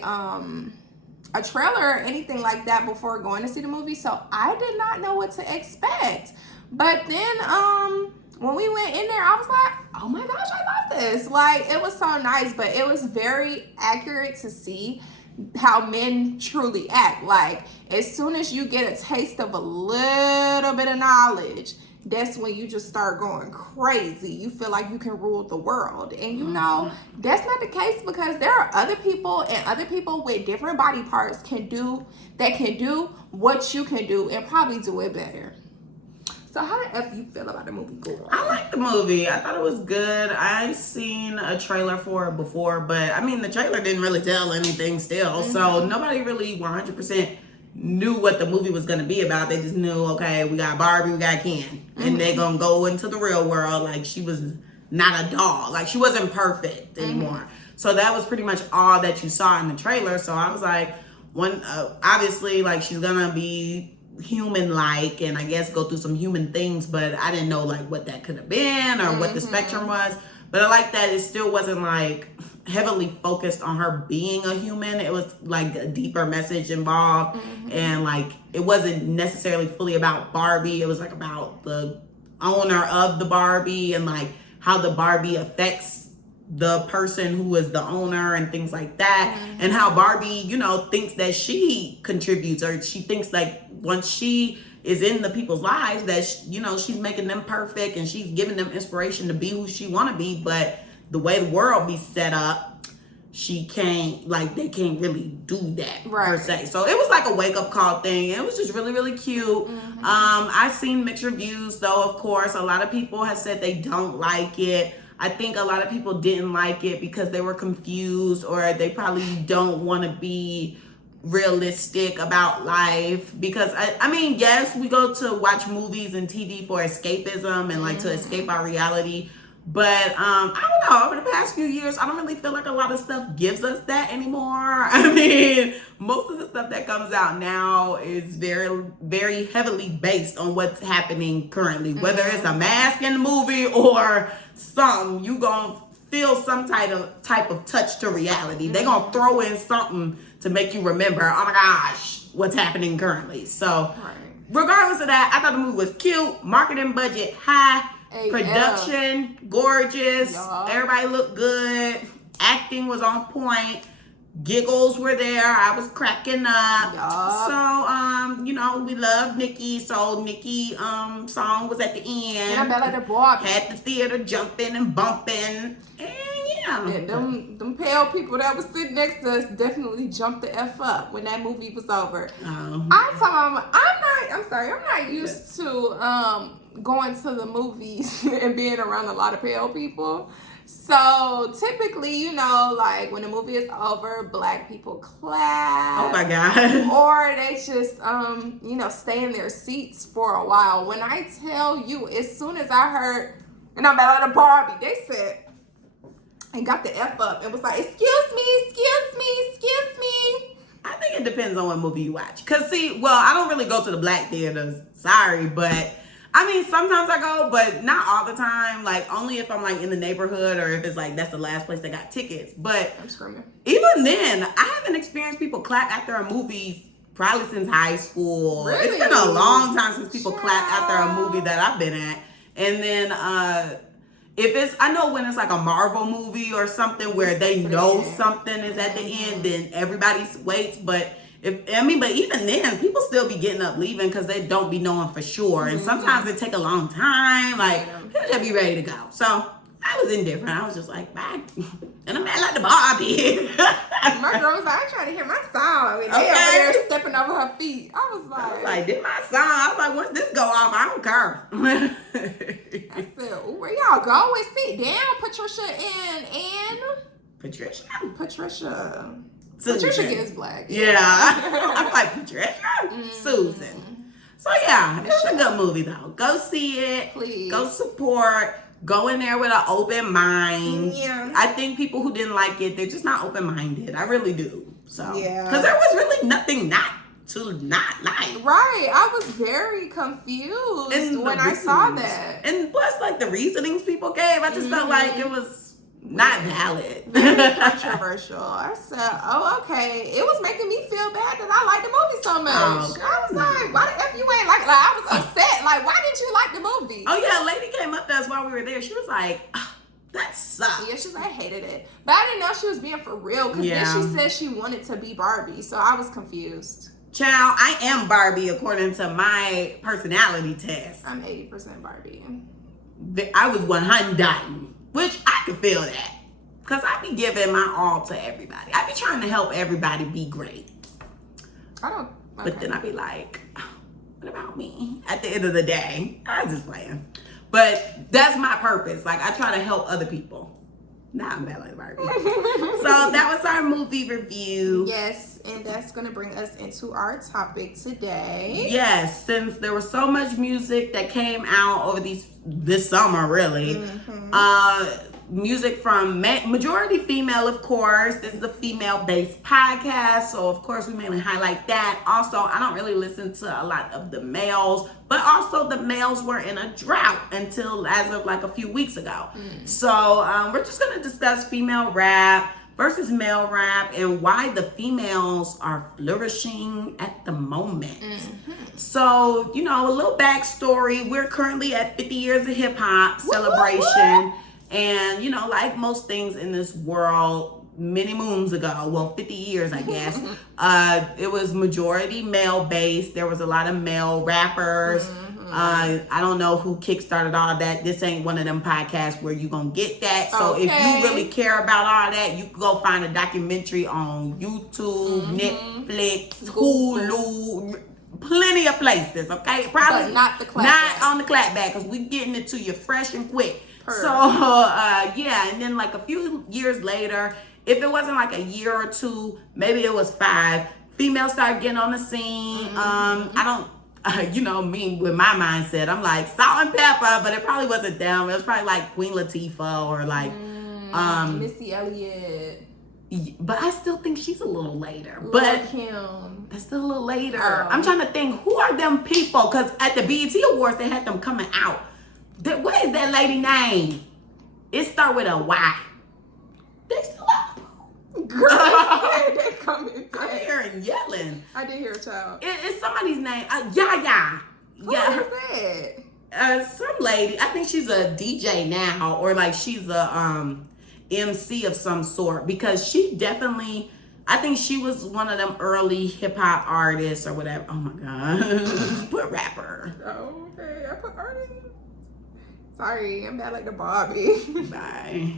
trailer or anything like that before going to see the movie, so I did not know what to expect. But then when we went in there, I was like, oh my gosh, I love this. Like, it was so nice, but it was very accurate to see how men truly act. Like, as soon as you get a taste of a little bit of knowledge, that's when you just start going crazy. You feel like you can rule the world. And you know, that's not the case because there are other people and other people with different body parts that can do what you can do and probably do it better. So how the F you feel about the movie, girl? I like the movie. I thought it was good. I've seen a trailer for it before, but I mean, the trailer didn't really tell anything still. So nobody really 100% knew what the movie was going to be about. They just knew, okay, we got Barbie, we got Ken. And they're going to go into the real world like she was not a doll. Like she wasn't perfect anymore. So that was pretty much all that you saw in the trailer. So I was like, obviously, like she's going to be human-like and I guess go through some human things, but I didn't know like what that could have been or what the spectrum was. But I like that it still wasn't like heavily focused on her being a human. It was like a deeper message involved and like it wasn't necessarily fully about Barbie. It was like about the owner of the Barbie and like how the Barbie affects the person who is the owner and things like that, and how Barbie, you know, thinks that she contributes, or she thinks like once she is in the people's lives that you know, she's making them perfect and she's giving them inspiration to be who she want to be. But the way the world be set up, she can't, like they can't really do that per se. So it was like a wake-up call thing. It was just really, really cute. I've seen mixed reviews though, of course. A lot of people have said they don't like it. I think a lot of people didn't like it because they were confused, or they probably don't want to be realistic about life. Because I mean, yes, we go to watch movies and TV for escapism and like to escape our reality. But I don't know, over the past few years, I don't really feel like a lot of stuff gives us that anymore. I mean, most of the stuff that comes out now is very, very heavily based on what's happening currently. Whether it's a mask in the movie or something, you gonna feel some type of touch to reality. They gonna throw in something to make you remember, oh my gosh, what's happening currently. So regardless of that, I thought the movie was cute, marketing budget high, production gorgeous, everybody looked good, acting was on point, giggles were there, I was cracking up. So you know, we love Nicki, so Nicki song was at the end. And I bet Barbie had the theater jumping and bumping, and yeah, them pale people that was sitting next to us definitely jumped the F up when that movie was over. I'm not used to going to the movies and being around a lot of pale people. So typically, you know, like when the movie is over, black people clap. Oh my God. Or they just, you know, stay in their seats for a while. When I tell you, as soon as I heard, and I'm about to Barbie, they said, and got the F up and was like, excuse me. I think it depends on what movie you watch. Cause see, well, I don't really go to the black theaters. Sorry, but I mean, sometimes I go, but not all the time. Like only if I'm like in the neighborhood or if it's like that's the last place that got tickets. But I'm screaming. Even then, I haven't experienced people clap after a movie probably since high school. Really? It's been a long time since people clap after a movie that I've been at. And then if it's, I know when it's like a Marvel movie or something where they know something is at the end, then everybody waits. But but even then, people still be getting up leaving because they don't be knowing for sure. And sometimes it take a long time. Like, they'll just be ready to go. So, I I was indifferent. I was just like, bye. And I'm mad like the Barbie. My girl was like, I'm trying to hear my song. And they over there stepping over her feet. I was like, did my song. I was like, once this go off, I don't care. I said, where y'all going? Sit down, Patricia and Patricia. Patricia gets black. Yeah. I'm like, Patricia? Susan. So yeah, it was a good movie though. Go see it. Please. Go support. Go in there with an open mind. Yeah. I think people who didn't like it, they're just not open-minded. I really do. So yeah. Because there was really nothing not to not like. Right. I was very confused when I saw that. And plus, like, the reasonings people gave, I just felt like it was not valid. Very controversial. I said, oh, okay. It was making me feel bad that I liked the movie so much. I was like, why the F you ain't like it? Like, I was upset. Like, why didn't you like the movie? Oh, yeah. A lady came up to us while we were there. She was like, that sucks. Yeah, she's like, I hated it. But I didn't know she was being for real because then she said she wanted to be Barbie. So I was confused. Child, I am Barbie according to my personality test. I'm 80% Barbie. I was 100, which I can feel that. Because I be giving my all to everybody. I be trying to help everybody be great. But then I be like, what about me? At the end of the day, I was just playing. But that's my purpose. Like, I try to help other people. Nah, I'm bad like Barbie. So that was our movie review. Yes, and that's going to bring us into our topic today. Yes, since there was so much music that came out over this summer, really. Music from majority female, of course. This is a female-based podcast, so of course we mainly highlight that. Also, I don't really listen to a lot of the males, but also the males were in a drought until as of like a few weeks ago. So we're just going to discuss female rap versus male rap and why the females are flourishing at the moment. So, you know, a little backstory. We're currently at 50 years of hip-hop celebration. And, you know, like most things in this world, many moons ago, well, 50 years, I guess, it was majority male-based. There was a lot of male rappers. I don't know who kickstarted all that. This ain't one of them podcasts where you gonna get that. So if you really care about all that, you can go find a documentary on YouTube, Netflix, Hulu, plenty of places, okay? Probably but not the Clapback. Not on the Clapback, because we getting it to you fresh and quick. So, yeah, and then like a few years later, if it wasn't like a year or two, maybe it was 5, females started getting on the scene. I don't, you know, me with my mindset, I'm like salt and pepper, but it probably wasn't them. It was probably like Queen Latifah or like Missy Elliott. But I still think she's a little later. But Kim. That's still a little later. I'm trying to think, who are them people? Because at the BET Awards, they had them coming out. What is that lady name? It start with a Y. They still up. Girl, they coming back. I'm hearing yelling. I did hear a child. It's somebody's name. Yaya. Who is that? Some lady. I think she's a DJ now, or like she's a MC of some sort, because she definitely, I think she was one of them early hip hop artists or whatever. Oh my god. Put rapper. Oh, okay. I put artist. Sorry, I'm bad like the Barbie. Bye.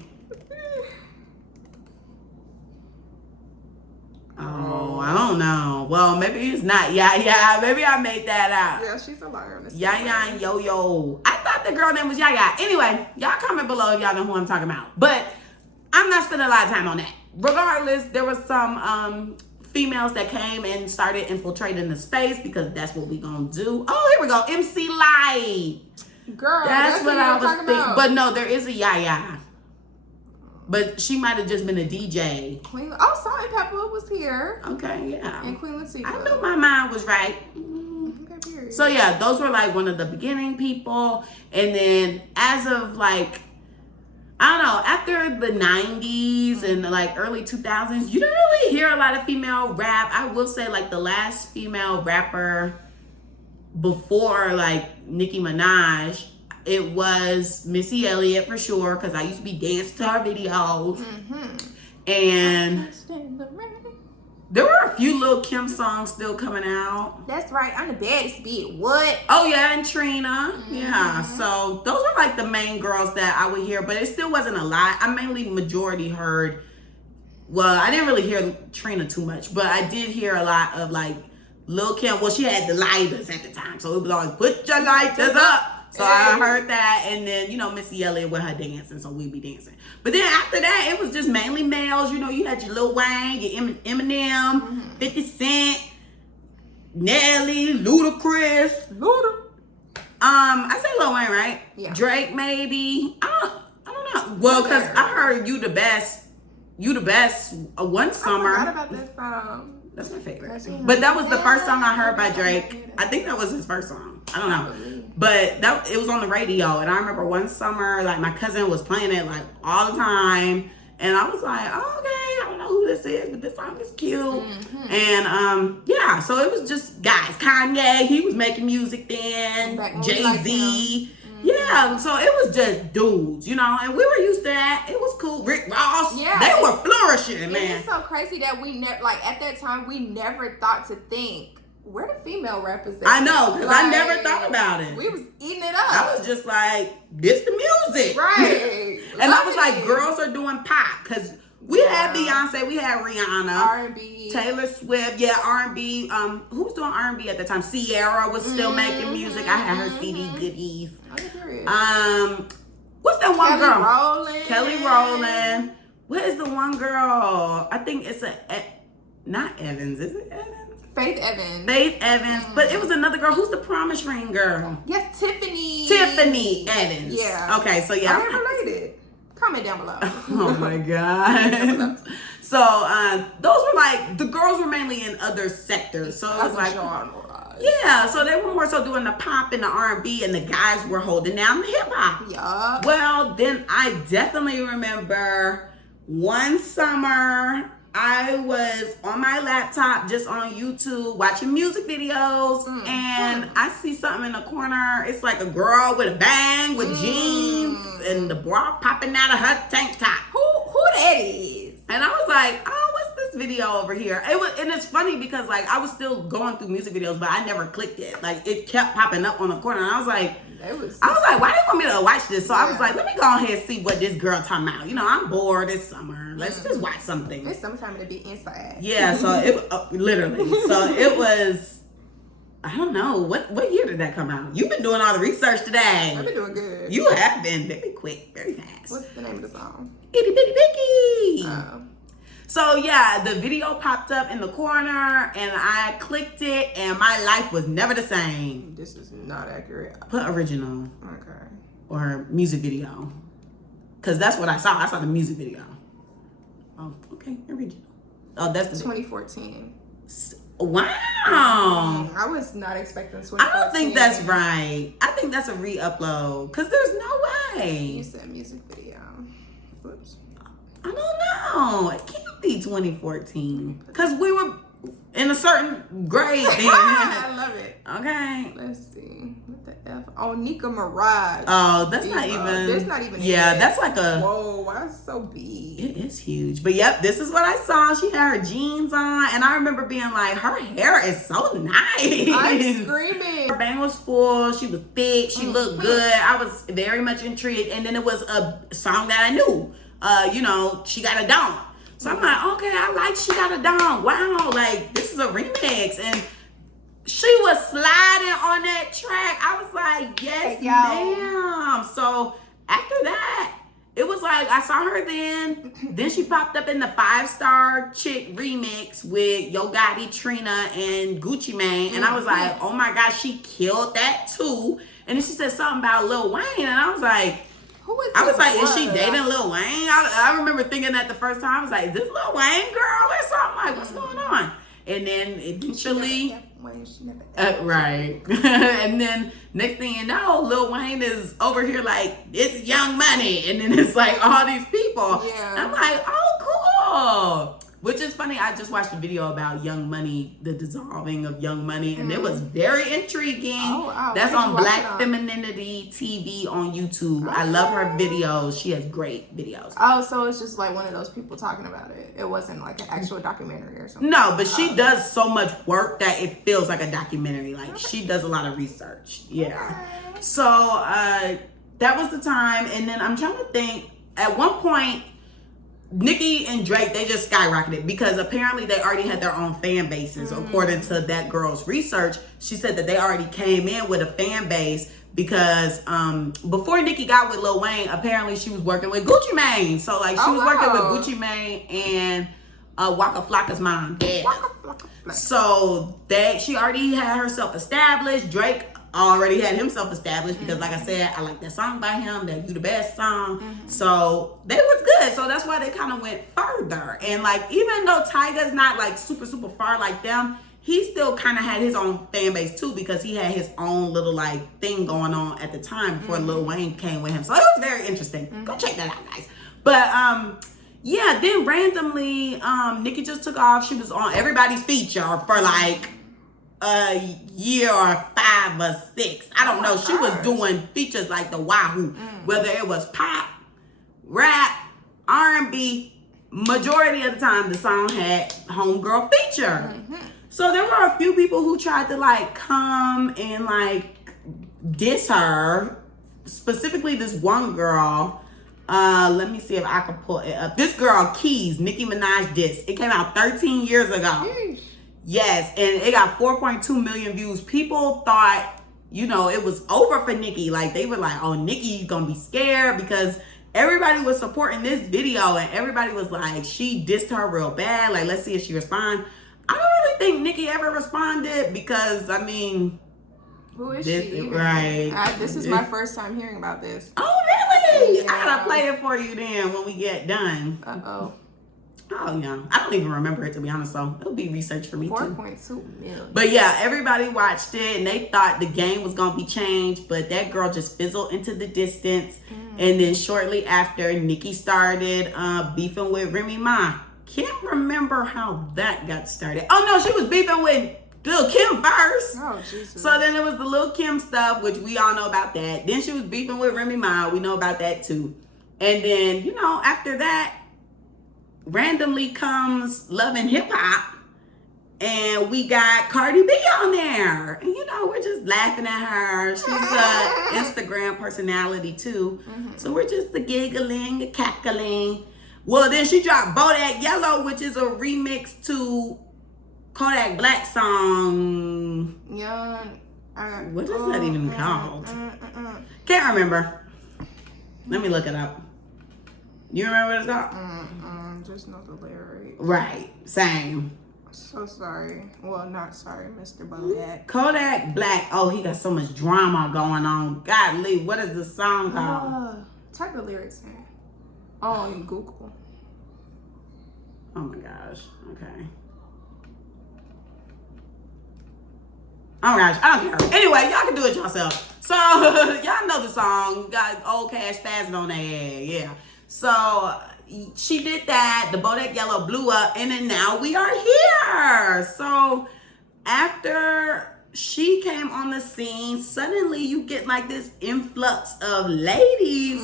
Oh, I don't know. Well, maybe it's not Yaya. Maybe I made that up. Yeah, she's a liar. Yaya and Yo-Yo. I thought the girl name was Yaya. Anyway, y'all comment below if y'all know who I'm talking about. But I'm not spending a lot of time on that. Regardless, there was some females that came and started infiltrating the space, because that's what we gonna do. Oh, here we go. MC Light. Girl, that's what I was thinking. About. But no, there is a Yaya. But she might have just been a DJ. Salt and Pepper was here. Okay, yeah. And Queen Latifah. I knew my mind was right. Okay, period. So yeah, those were like one of the beginning people. And then as of like, I don't know, after the 90s and like early 2000s, you didn't really hear a lot of female rap. I will say like the last female rapper before like Nicki Minaj, it was Missy Elliott for sure, because I used to be dancing to her videos. And There were a few Lil' Kim songs still coming out. That's right. I'm the baddest bitch. What? Oh yeah, and Trina. Yeah. So those are like the main girls that I would hear, but it still wasn't a lot. I mainly majority heard. Well, I didn't really hear Trina too much, but I did hear a lot of like Lil' Kim. Well, she had the lighters at the time, so it was always put your lighters up. So I heard that, and then, you know, Missy Elliott with her dancing, so we be dancing. But then after that, it was just mainly males. You know, you had your Lil Wayne, your Eminem, 50 Cent, Nelly, Ludacris. I say Lil Wayne, right? Yeah. Drake, maybe. I don't know. Well, because I heard You the Best one summer. I forgot about this song. That's my favorite. But that was the first song I heard by Drake. I think that was his first song. I don't know. But it was on the radio. And I remember one summer, like my cousin was playing it like all the time. And I was like, oh, okay, I don't know who this is, but this song is cute. And yeah, so it was just guys. Kanye, he was making music then. Jay-Z. Yeah, so it was just dudes, you know, and we were used to that. It was cool. Rick Ross, they were flourishing, man. It's so crazy that we never, like, at that time, we never thought to think, where the female rappers at? I know, because I never thought about it. We was eating it up. I was just like, this the music. Right. And I was like, girls are doing pop, because we had Beyonce, we had Rihanna, R&B, Taylor Swift, R&B. Who was doing R&B at the time? Sierra was still making music. I had her CD goodies. What's that one girl? Kelly Rowland. What is the one girl? I think it's not Evans. Is it Evans? Faith Evans. Faith Evans. But it was another girl. Who's the Promise Ring girl? Yes, Tiffany. Tiffany Evans. Yeah. Okay, so yeah. I'm related. Comment down below. Oh my God. So those were like, the girls were mainly in other sectors. So it was like, yeah, so they were more so doing the pop and the R&B, and the guys were holding down the hip hop. Yeah. Well, then I definitely remember one summer I was on my laptop just on YouTube watching music videos, and I see something in the corner. It's like a girl with a bang with jeans and the bra popping out of her tank top. Who that is? And I was like, oh, what's this video over here? And it's funny because like I was still going through music videos, but I never clicked it. Like it kept popping up on the corner, and I was like, why do you want me to watch this? So I was like, let me go ahead and see what this girl talking about. You know, I'm bored. It's summer. Let's just watch something. It's sometime to be inside. Yeah. So it literally. So it was. I don't know what year did that come out. You've been doing all the research today. I've been doing good. You have been very quick, very fast. What's the name of the song? Itty bitty picky. Oh. So yeah, the video popped up in the corner and I clicked it and my life was never the same. This is not accurate. Put original. Okay. Or music video. Cause that's what I saw. I saw the music video. Oh, okay, original. Oh, that's the 2014. Wow. I was not expecting 2014. I don't think that's right. I think that's a re-upload. Cause there's no way. You said music video. Whoops. I don't know. It can't be 2014. Because we were in a certain grade then. I love it. Okay. Let's see. What the F? Oh, Nika Mirage. Oh, that's not even. There's not even. Yeah, that's like a. Whoa, why is it so big? It is huge. But yep, this is what I saw. She had her jeans on. And I remember being like, her hair is so nice. I'm screaming. Her bang was full. She was thick. She looked good. I was very much intrigued. And then it was a song that I knew. You know, She Got a Dong. So I'm like, okay, I like She Got a Dong. Wow, like this is a remix. And she was sliding on that track. I was like, yes, ma'am. So after that, it was like I saw her then. Then she popped up in the 5-Star Chick remix with Yo Gotti, Trina, and Gucci Mane. And I was like, oh my gosh, she killed that too. And then she said something about Lil Wayne. And I was like, I was like, is she dating Lil Wayne? I remember thinking that the first time. I was like, is this Lil Wayne girl or something? Like, what's going on? And then eventually, right. And then next thing you know, Lil Wayne is over here like, it's Young Money. And then it's like all these people. Yeah. I'm like, oh, cool. Which is funny, I just watched a video about Young Money, the dissolving of Young Money, and it was very intriguing. Oh, wow. That's on Black Femininity TV on YouTube. Okay. I love her videos. She has great videos. Oh, so it's just like one of those people talking about it. It wasn't like an actual documentary or something. No, but she does so much work that it feels like a documentary. Like, she does a lot of research. Yeah. Okay. So, that was the time. And then I'm trying to think, at one point, Nicki and Drake, they just skyrocketed because apparently they already had their own fan bases. According to that girl's research, she said that they already came in with a fan base because before Nicki got with Lil Wayne, apparently she was working with Gucci Mane. So like she was working with Gucci Mane and Waka Flocka's mom. Yeah. So she already had herself established. Drake already had himself established because like I said, I like that song by him, that You the Best song. So they was good. So that's why they kind of went further. And like, even though Tyga's not like super far like them, he still kind of had his own fan base too because he had his own little like thing going on at the time before Lil Wayne came with him. So it was very interesting. Go check that out, guys. But yeah, then randomly Nicki just took off. She was on everybody's feature for like a year or 5 or 6. I don't know. She was doing features like the Wahoo, whether it was pop, rap, R&B. Majority of the time, the song had homegirl feature. So there were a few people who tried to like come and like diss her. Specifically, this one girl. Let me see if I can pull it up. This girl, Keys, Nicki Minaj diss. It came out 13 years ago. Yeesh. Yes, and it got 4.2 million views. People thought, you know, it was over for Nicki. Like, they were like, oh, Nicki's gonna be scared because everybody was supporting this video and everybody was like, she dissed her real bad. Like, let's see if she responds. I don't really think Nicki ever responded because, I mean... Who is she? Right. This is my first time hearing about this. Oh, really? Yeah. I gotta play it for you then when we get done. Uh-oh. Oh, yeah. I don't even remember it, to be honest, so it'll be research for me, 4.2 million. But, yeah, everybody watched it, and they thought the game was going to be changed, but that girl just fizzled into the distance. And then shortly after, Nicki started beefing with Remy Ma. Can't remember how that got started. Oh, no, she was beefing with Lil' Kim first. Oh, Jesus. So then it was the Lil' Kim stuff, which we all know about that. Then she was beefing with Remy Ma. We know about that, too. And then, you know, after that, randomly comes Love and Hip Hop, and we got Cardi B on there. And you know, we're just laughing at her. She's an Instagram personality too. So we're just giggling, cackling. Well, then she dropped Bodak Yellow, which is a remix to Kodak Black song. What is that even called? Can't remember. Let me look it up. You remember what it's called? Just know the lyrics. Right. Same. So sorry. Well, not sorry, Mr. Bodak. Kodak Black. Oh, he got so much drama going on. Godly. What is the song called? Type the lyrics in. Oh, in Google. Oh my gosh. Okay. Oh my gosh. I don't care. Anyway, y'all can do it yourself. So, y'all know the song. Got old Cash spazzing on that head. Yeah. So she did that. The Bodak Yellow blew up, and then now we are here. So after she came on the scene, suddenly you get like this influx of ladies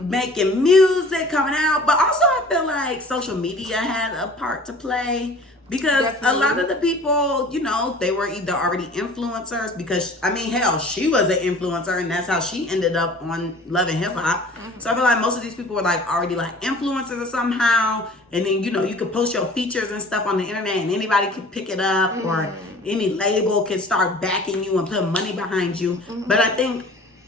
making music, coming out. But also I feel like social media had a part to play. Because a lot of the people, you know, they were either already influencers because, I mean, hell, she was an influencer and that's how she ended up on Love and Hip Hop. So I feel like most of these people were like already like influencers somehow. And then, you know, you could post your features and stuff on the internet and anybody could pick it up or any label could start backing you and put money behind you. But I think,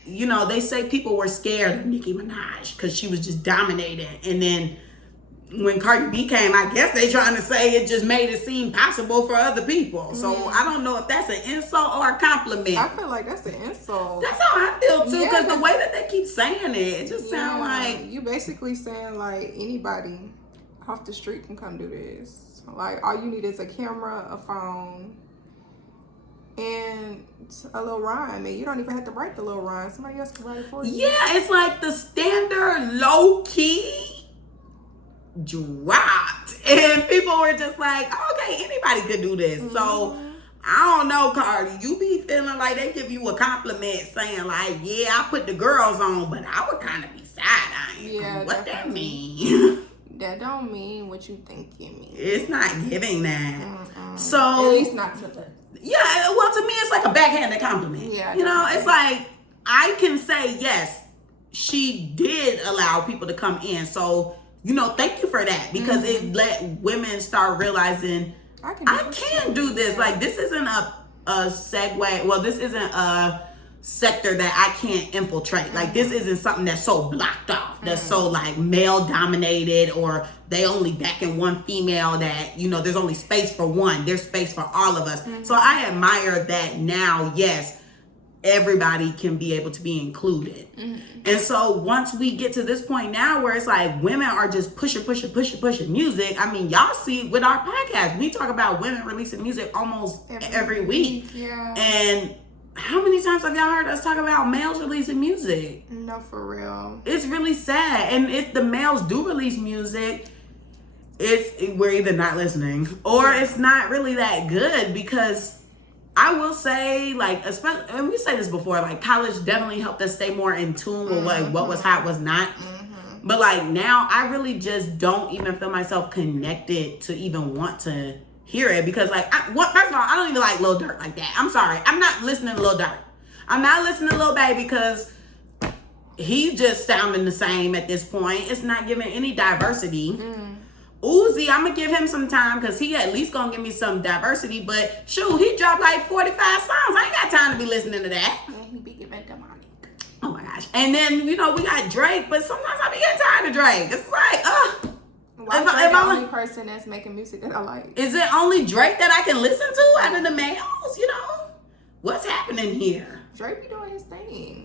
you know, they say people were scared of Nicki Minaj because she was just dominating. And then when Cardi B came, I guess they trying to say it just made it seem possible for other people. So I don't know if that's an insult or a compliment. I feel like that's an insult. That's how I feel too, because the way that they keep saying it just sounds like you basically saying like anybody off the street can come do this. Like all you need is a camera, a phone, and a little rhyme. And you don't even have to write the little rhyme. Somebody else can write it for you. Yeah, it's like the standard low key dropped And people were just like, okay, anybody could do this. So I don't know, Cardi. You be feeling like they give you a compliment saying like, yeah, I put the girls on, but I would kind of be side-eyeing. Yeah, what definitely. that mean? That don't mean what you think it means. It's not giving that. So at least not to the. Yeah, well, to me, it's like a backhanded compliment. Yeah, you know, it's like I can say yes, she did allow people to come in. So you know, thank you for that because it let women start realizing I can do this. Yeah. Like this isn't a segue. Well, this isn't a sector that I can't infiltrate. Like this isn't something that's so blocked off, that's so like male dominated, or they only backing one female, that you know there's only space for one, there's space for all of us. So I admire that now. Yes, everybody can be able to be included. And so once we get to this point now where it's like women are just pushing music. I mean, y'all see with our podcast, we talk about women releasing music almost every week. Yeah. And how many times have y'all heard us talk about males releasing music? No, for real. It's really sad. And if the males do release music, we're either not listening or it's not really that good, because I will say, like, especially, and we say this before, like college definitely helped us stay more in tune with what was hot, was not. But like now I really just don't even feel myself connected to even want to hear it, because like first of all, I don't even like Lil Durk like that. I'm sorry, I'm not listening to Lil Durk. I'm not listening to Lil Baby because he's just sounding the same at this point. It's not giving any diversity. Uzi, I'm gonna give him some time because he at least gonna give me some diversity. But shoot, he dropped like 45 songs. I ain't got time to be listening to that. And he be giving demonic. Oh my gosh. And then you know we got Drake, but sometimes I be getting tired of Drake. It's like, Why Drake the only person that's making music that I like? Is it only Drake that I can listen to out of the males? You know, what's happening here? Drake be doing his thing.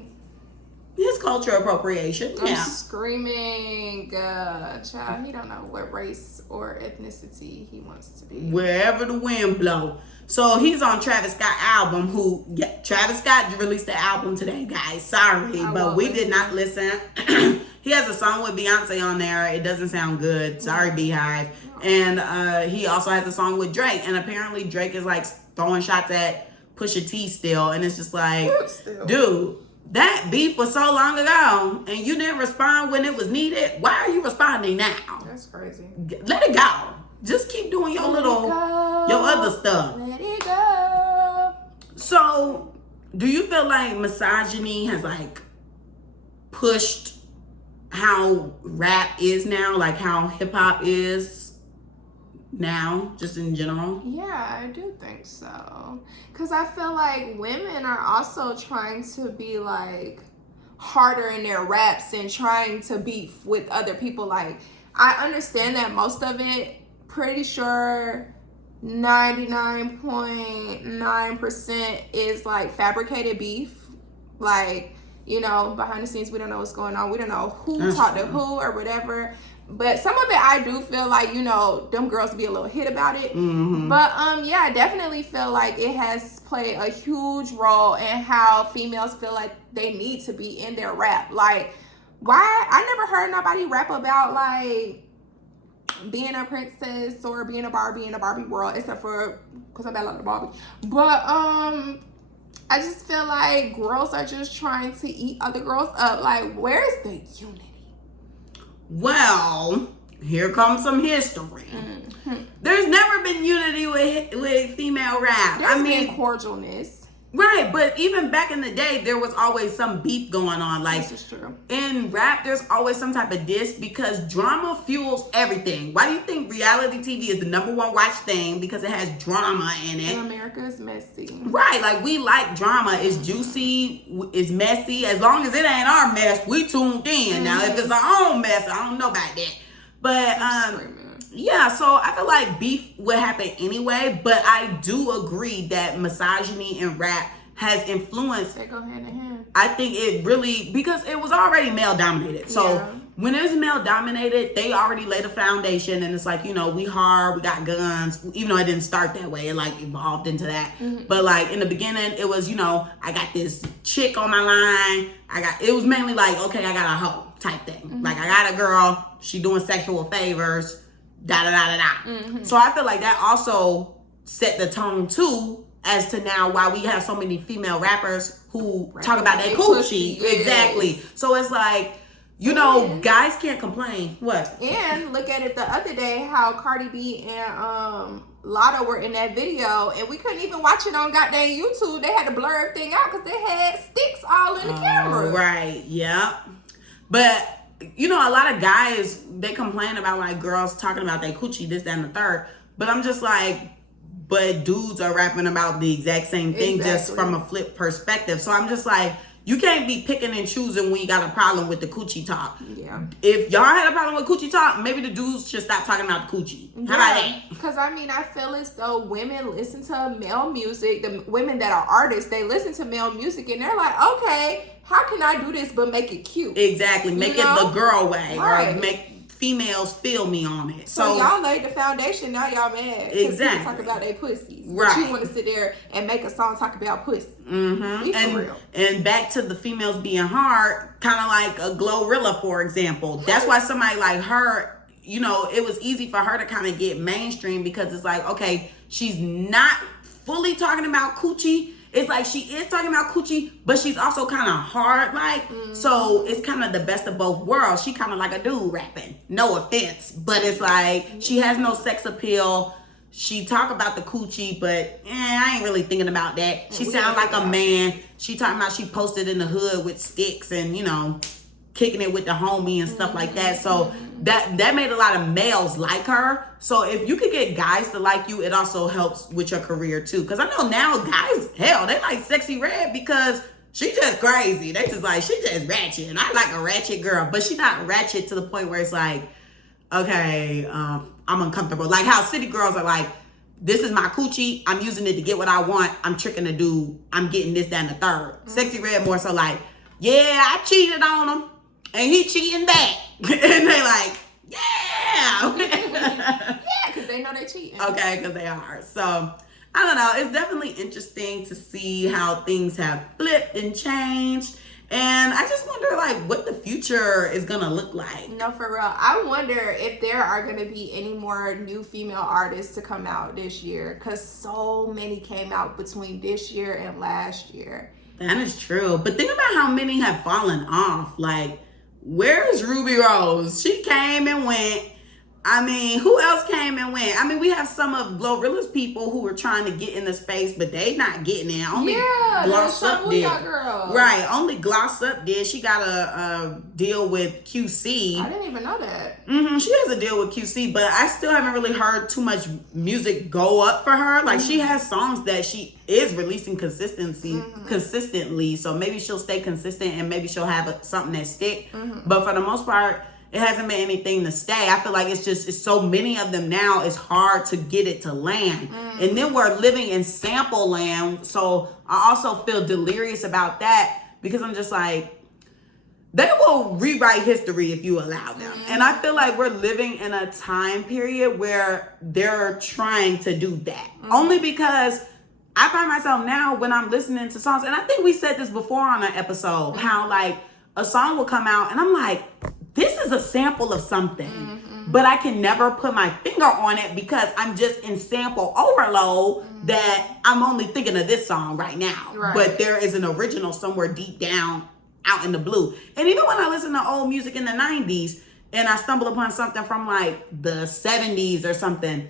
His culture appropriation. I'm Yeah. screaming, child. He don't know what race or ethnicity he wants to be. Wherever the wind blow. So he's on Travis Scott album. Travis Scott released the album today, guys. Sorry, but we did not listen. He has a song with Beyonce on there. It doesn't sound good. Sorry, Beehive. And he also has a song with Drake. And apparently Drake is like throwing shots at Pusha T still. And it's just like, dude, that beef was so long ago and you didn't respond when it was needed. Why are you responding now? That's crazy. Let it go. Just keep doing your your other stuff. Let it go. So, do you feel like misogyny has like pushed how rap is now, like how hip hop is now, just in general? Yeah, I do think so. Because I feel like women are also trying to be like harder in their raps and trying to beef with other people. Like, I understand that most of it, pretty sure 99.9% is like fabricated beef. Like, you know, behind the scenes, we don't know what's going on. We don't know who talked to who or whatever. But some of it, I do feel like, you know, them girls be a little hit about it. But yeah, I definitely feel like it has played a huge role in how females feel like they need to be in their rap. Like, why? I never heard nobody rap about like being a princess or being a Barbie in the Barbie world, except for because I'm about the Barbie. But I just feel like girls are just trying to eat other girls up. Like, where's the unity? Well, here comes some history. There's never been unity with female rap. There's been cordialness. Right, but even back in the day, there was always some beef going on. Like, this is true. In rap, there's always some type of diss because drama fuels everything. Why do you think reality TV is the #1 watched thing? Because it has drama in it. And America is messy. Right, like we like drama. It's juicy, it's messy. As long as it ain't our mess, we tuned in. Now, if it's our own mess, I don't know about that. But yeah, so I feel like beef would happen anyway, but I do agree that misogyny in rap has influenced. They go hand in hand. I think it really, because it was already male dominated. So when it's male dominated, they already laid a foundation, and it's like, you know, we hard, we got guns, even though it didn't start that way, it like evolved into that. But like in the beginning, it was, you know, I got this chick on my line. It was mainly like, okay, I got a hoe type thing. Like I got a girl, she doing sexual favors. da da da da da. So I feel like that also set the tone too, as to now why we have so many female rappers who talk about their coochie. Exactly. So it's like, you know, guys can't complain. What? And look at it the other day, how Cardi B and Lotto were in that video, and we couldn't even watch it on goddamn YouTube. They had to blur everything out because they had sticks all in the camera. Right. Yep. But you know, a lot of guys, they complain about like girls talking about their coochie, this, that, and the third. But I'm just like, but dudes are rapping about the exact same thing, just from a flip perspective. So I'm just like, you can't be picking and choosing when you got a problem with the coochie talk. Yeah. If y'all had a problem with coochie talk, maybe the dudes should stop talking about the coochie. How about that? Because I mean, I feel as though women listen to male music. The women that are artists, they listen to male music, and they're like, okay, how can I do this but make it cute? Exactly. Make it the girl way. Right. Or make females feel me on it. So y'all laid the foundation, now y'all mad. Exactly. People talk about their pussies. Right. But you want to sit there and make a song talk about pussy. And back to the females being hard, kind of like a Glorilla, for example. That's why somebody like her, you know, it was easy for her to kind of get mainstream, because it's like, okay, she's not fully talking about coochie. It's like she is talking about coochie, but she's also kind of hard, like, so it's kind of the best of both worlds. She kind of like a dude rapping, no offense, but it's like she has no sex appeal. She talk about the coochie, but I ain't really thinking about that. She sound like a man. She talking about she posted in the hood with sticks and, you know, kicking it with the homie and stuff like that. So that made a lot of males like her. So if you could get guys to like you, it also helps with your career too. Because I know now guys, hell, they like Sexy Red because she just crazy. They just like, she just ratchet. And I like a ratchet girl, but she not ratchet to the point where it's like, okay, I'm uncomfortable. Like how city girls are like, this is my coochie. I'm using it to get what I want. I'm tricking the dude. I'm getting this, that, and the third. Sexy Red more so like, yeah, I cheated on him. And he cheating back. And they like, yeah. Yeah, because they know they're cheating. Okay, because they are. So, I don't know. It's definitely interesting to see how things have flipped and changed. And I just wonder, like, what the future is going to look like. No, for real. I wonder if there are going to be any more new female artists to come out this year. Because so many came out between this year and last year. That is true. But think about how many have fallen off. Like, where's Ruby Rose? She came and went. I mean, who else came and went? I mean, we have some of Glorilla's people who were trying to get in the space, but they not getting in. Only Gloss Up did. Girl. Right, only Gloss Up did. She got a deal with QC. I didn't even know that. She has a deal with QC, but I still haven't really heard too much music go up for her. Like, she has songs that she is releasing consistently, so maybe she'll stay consistent and maybe she'll have something that stick. But for the most part, it hasn't been anything to stay. I feel like it's so many of them now, it's hard to get it to land. And then we're living in sample land. So I also feel delirious about that, because I'm just like, they will rewrite history if you allow them. And I feel like we're living in a time period where they're trying to do that. Only because I find myself now when I'm listening to songs, and I think we said this before on an episode, how like a song will come out and I'm like, this is a sample of something, but I can never put my finger on it because I'm just in sample overload that I'm only thinking of this song right now. Right. But there is an original somewhere deep down out in the blue. And even when I listen to old music in the 90s and I stumble upon something from like the 70s or something,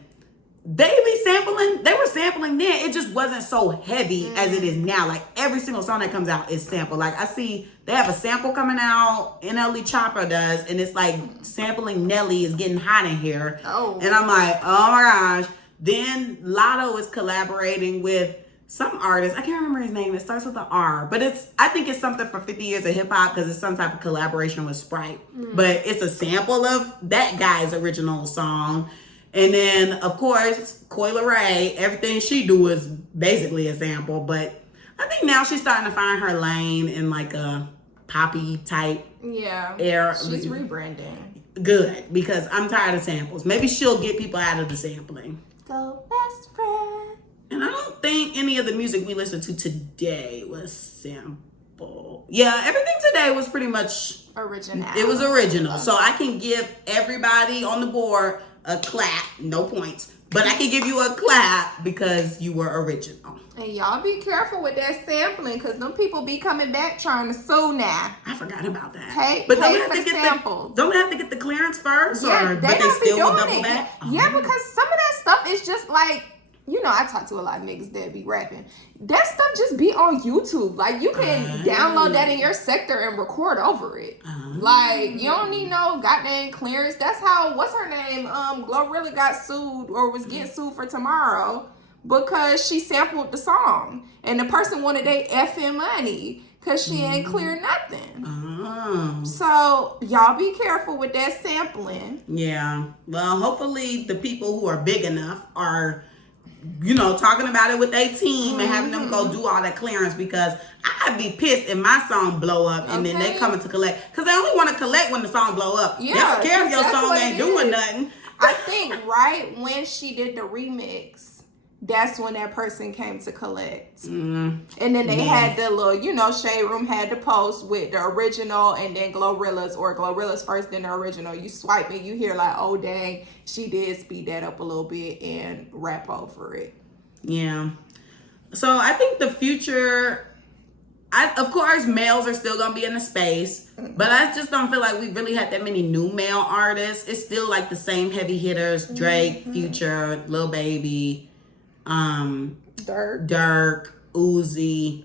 they were sampling then. It just wasn't so heavy as it is now. Like every single song that comes out is sampled. Like I see they have a sample coming out, Untitled Chapter does, and it's like sampling Nelly is getting hot in here. Oh. And I'm like, oh my gosh. Then Lotto is collaborating with some artist. I can't remember his name. It starts with an R. But I think it's something for 50 years of hip hop because it's some type of collaboration with Sprite. But it's a sample of that guy's original song. And then, of course, Coi Leray, everything she do is basically a sample. But I think now she's starting to find her lane in like a poppy type era. She's rebranding. Good, because I'm tired of samples. Maybe she'll get people out of the sampling. Go best friend. And I don't think any of the music we listened to today was sample. Yeah, everything today was pretty much original. It was original. So I can give everybody on the board a clap, no points. But I can give you a clap because you were original. And y'all be careful with that sampling, because them people be coming back trying to sue now. I forgot about that. Pay but for the samples. Don't they have to get the clearance first? Yeah, or, they but they don't be still will doing double it. back? Yeah, because some of that stuff is just like, you know, I talk to a lot of niggas that be rapping. That stuff just be on YouTube. Like, you can download that in your sector and record over it. Like, you don't need no goddamn clearance. That's how, what's her name? Glorilla got sued or was getting sued for Tomorrow because she sampled the song. And the person wanted their effing money because she ain't clear nothing. So, y'all be careful with that sampling. Yeah. Well, hopefully the people who are big enough are, you know, talking about it with their team and having them go do all that clearance, because I'd be pissed if my song blow up and then they coming to collect, because they only want to collect when the song blow up. Yeah, they don't care if your song ain't doing nothing. I think right when she did the remix, that's when that person came to collect. And then they had the little, you know, Shade Room had the post with the original and then Glorilla's first, then the original. You swipe it, you hear like, oh dang, she did speed that up a little bit and rap over it. Yeah. So I think the future, of course, males are still gonna be in the space, but I just don't feel like we really had that many new male artists. It's still like the same heavy hitters: Drake, Future, Lil Baby, Dirk, Uzi,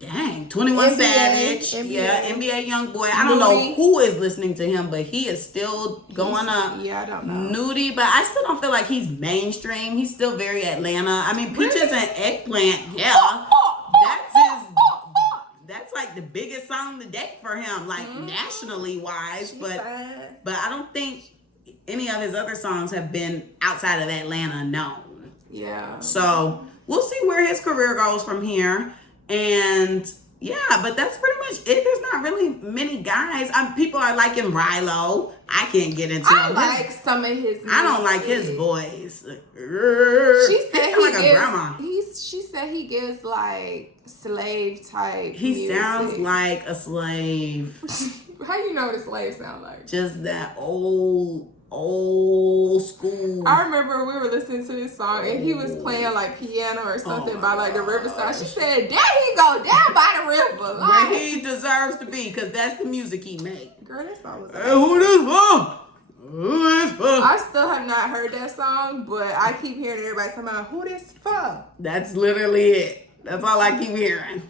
21 Savage, NBA Youngboy. I don't know who is listening to him, but he is still going up. Yeah, I don't know. Nudie, but I still don't feel like he's mainstream. He's still very Atlanta. I mean, Peaches and Eggplant, yeah. That's like the biggest song to date for him, like nationally wise. But I don't think any of his other songs have been outside of Atlanta known. Yeah. So we'll see where his career goes from here. And yeah, but that's pretty much it. There's not really many guys. People are liking Rilo. I can't get into him. I like some of his music. I don't like his voice. She said he like a grandma. She said he gives like slave type He music. sounds like a slave. How you know what a slave sound like? Just that old school. I remember we were listening to this song and he was playing like piano or something by like the riverside. She said, "There he go down by the river." Like, where he deserves to be, because that's the music he made. Girl, that song was who this for? Who this for? I still have not heard that song, but I keep hearing everybody talking about who this for. That's literally it. That's all I keep hearing.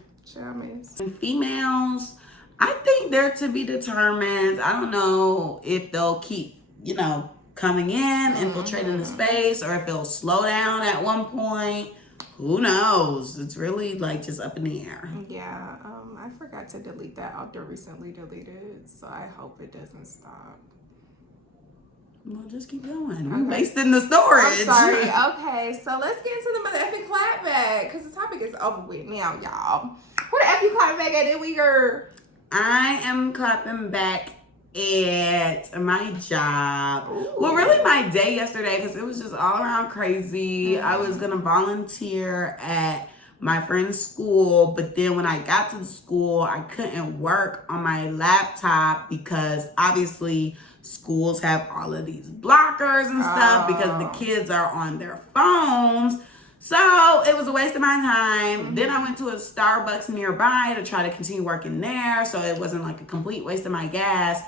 Females, I think they're to be determined. I don't know if they'll keep, you know, coming in, infiltrating the space, or if it'll slow down at one point. Who knows? It's really like just up in the air. Yeah, I forgot to delete that out there, recently deleted, so I hope it doesn't stop. Well, just keep going. We're wasting the storage. I'm sorry. Okay, so let's get into the motherfucking clapback, because the topic is over with now, y'all. Where the F you clapping back at, we girl? I am clapping back at my job. Ooh. Well, really my day yesterday, because it was just all around crazy. I was gonna volunteer at my friend's school, but then when I got to the school, I couldn't work on my laptop because obviously schools have all of these blockers and stuff because the kids are on their phones. So it was a waste of my time. Then I went to a Starbucks nearby to try to continue working there, so it wasn't like a complete waste of my gas.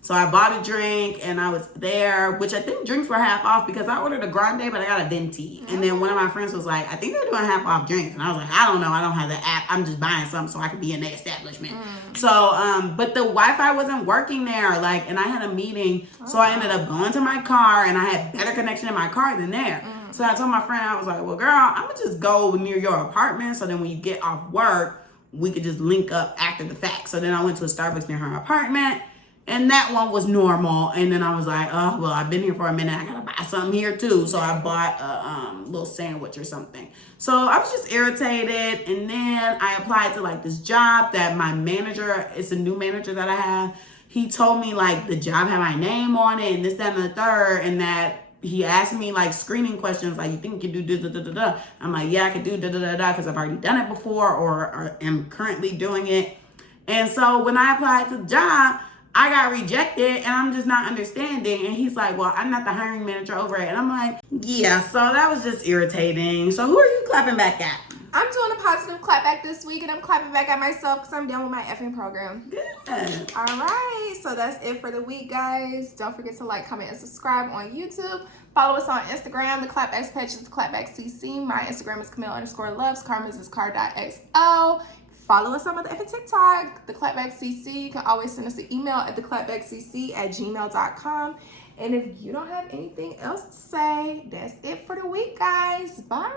So I bought a drink and I was there, which I think drinks were half off because I ordered a grande, but I got a venti. And then one of my friends was like, I think they're doing half off drinks. And I was like, I don't know. I don't have the app. I'm just buying something so I could be in the establishment. So, but the Wi-Fi wasn't working there. Like, and I had a meeting. So I ended up going to my car and I had better connection in my car than there. So I told my friend, I was like, well, girl, I'm going to just go near your apartment. So then when you get off work, we could just link up after the fact. So then I went to a Starbucks near her apartment. And that one was normal. And then I was like, oh, well, I've been here for a minute. I got to buy something here too. So I bought a little sandwich or something. So I was just irritated. And then I applied to like this job that my manager, it's a new manager that I have. He told me like the job had my name on it and this, that, and the third. And that he asked me like screening questions. Like, you think you can do da-da-da-da-da? I'm like, yeah, I could do da-da-da-da because I've already done it before or am currently doing it. And so when I applied to the job, I got rejected and I'm just not understanding. And he's like, well, I'm not the hiring manager over it. And I'm like, yeah, so that was just irritating. So who are you clapping back at? I'm doing a positive clapback this week, and I'm clapping back at myself because I'm done with my effing program. Good. All right, so that's it for the week, guys. Don't forget to like, comment, and subscribe on YouTube. Follow us on Instagram. The Clapback's page is theclapbackcc. My Instagram is Camille_loves. Carmen's is car.xo. Follow us on the effing TikTok, the Clapback.cc. You can always send us an email at theclapbackcc@gmail.com. And if you don't have anything else to say, that's it for the week, guys. Bye.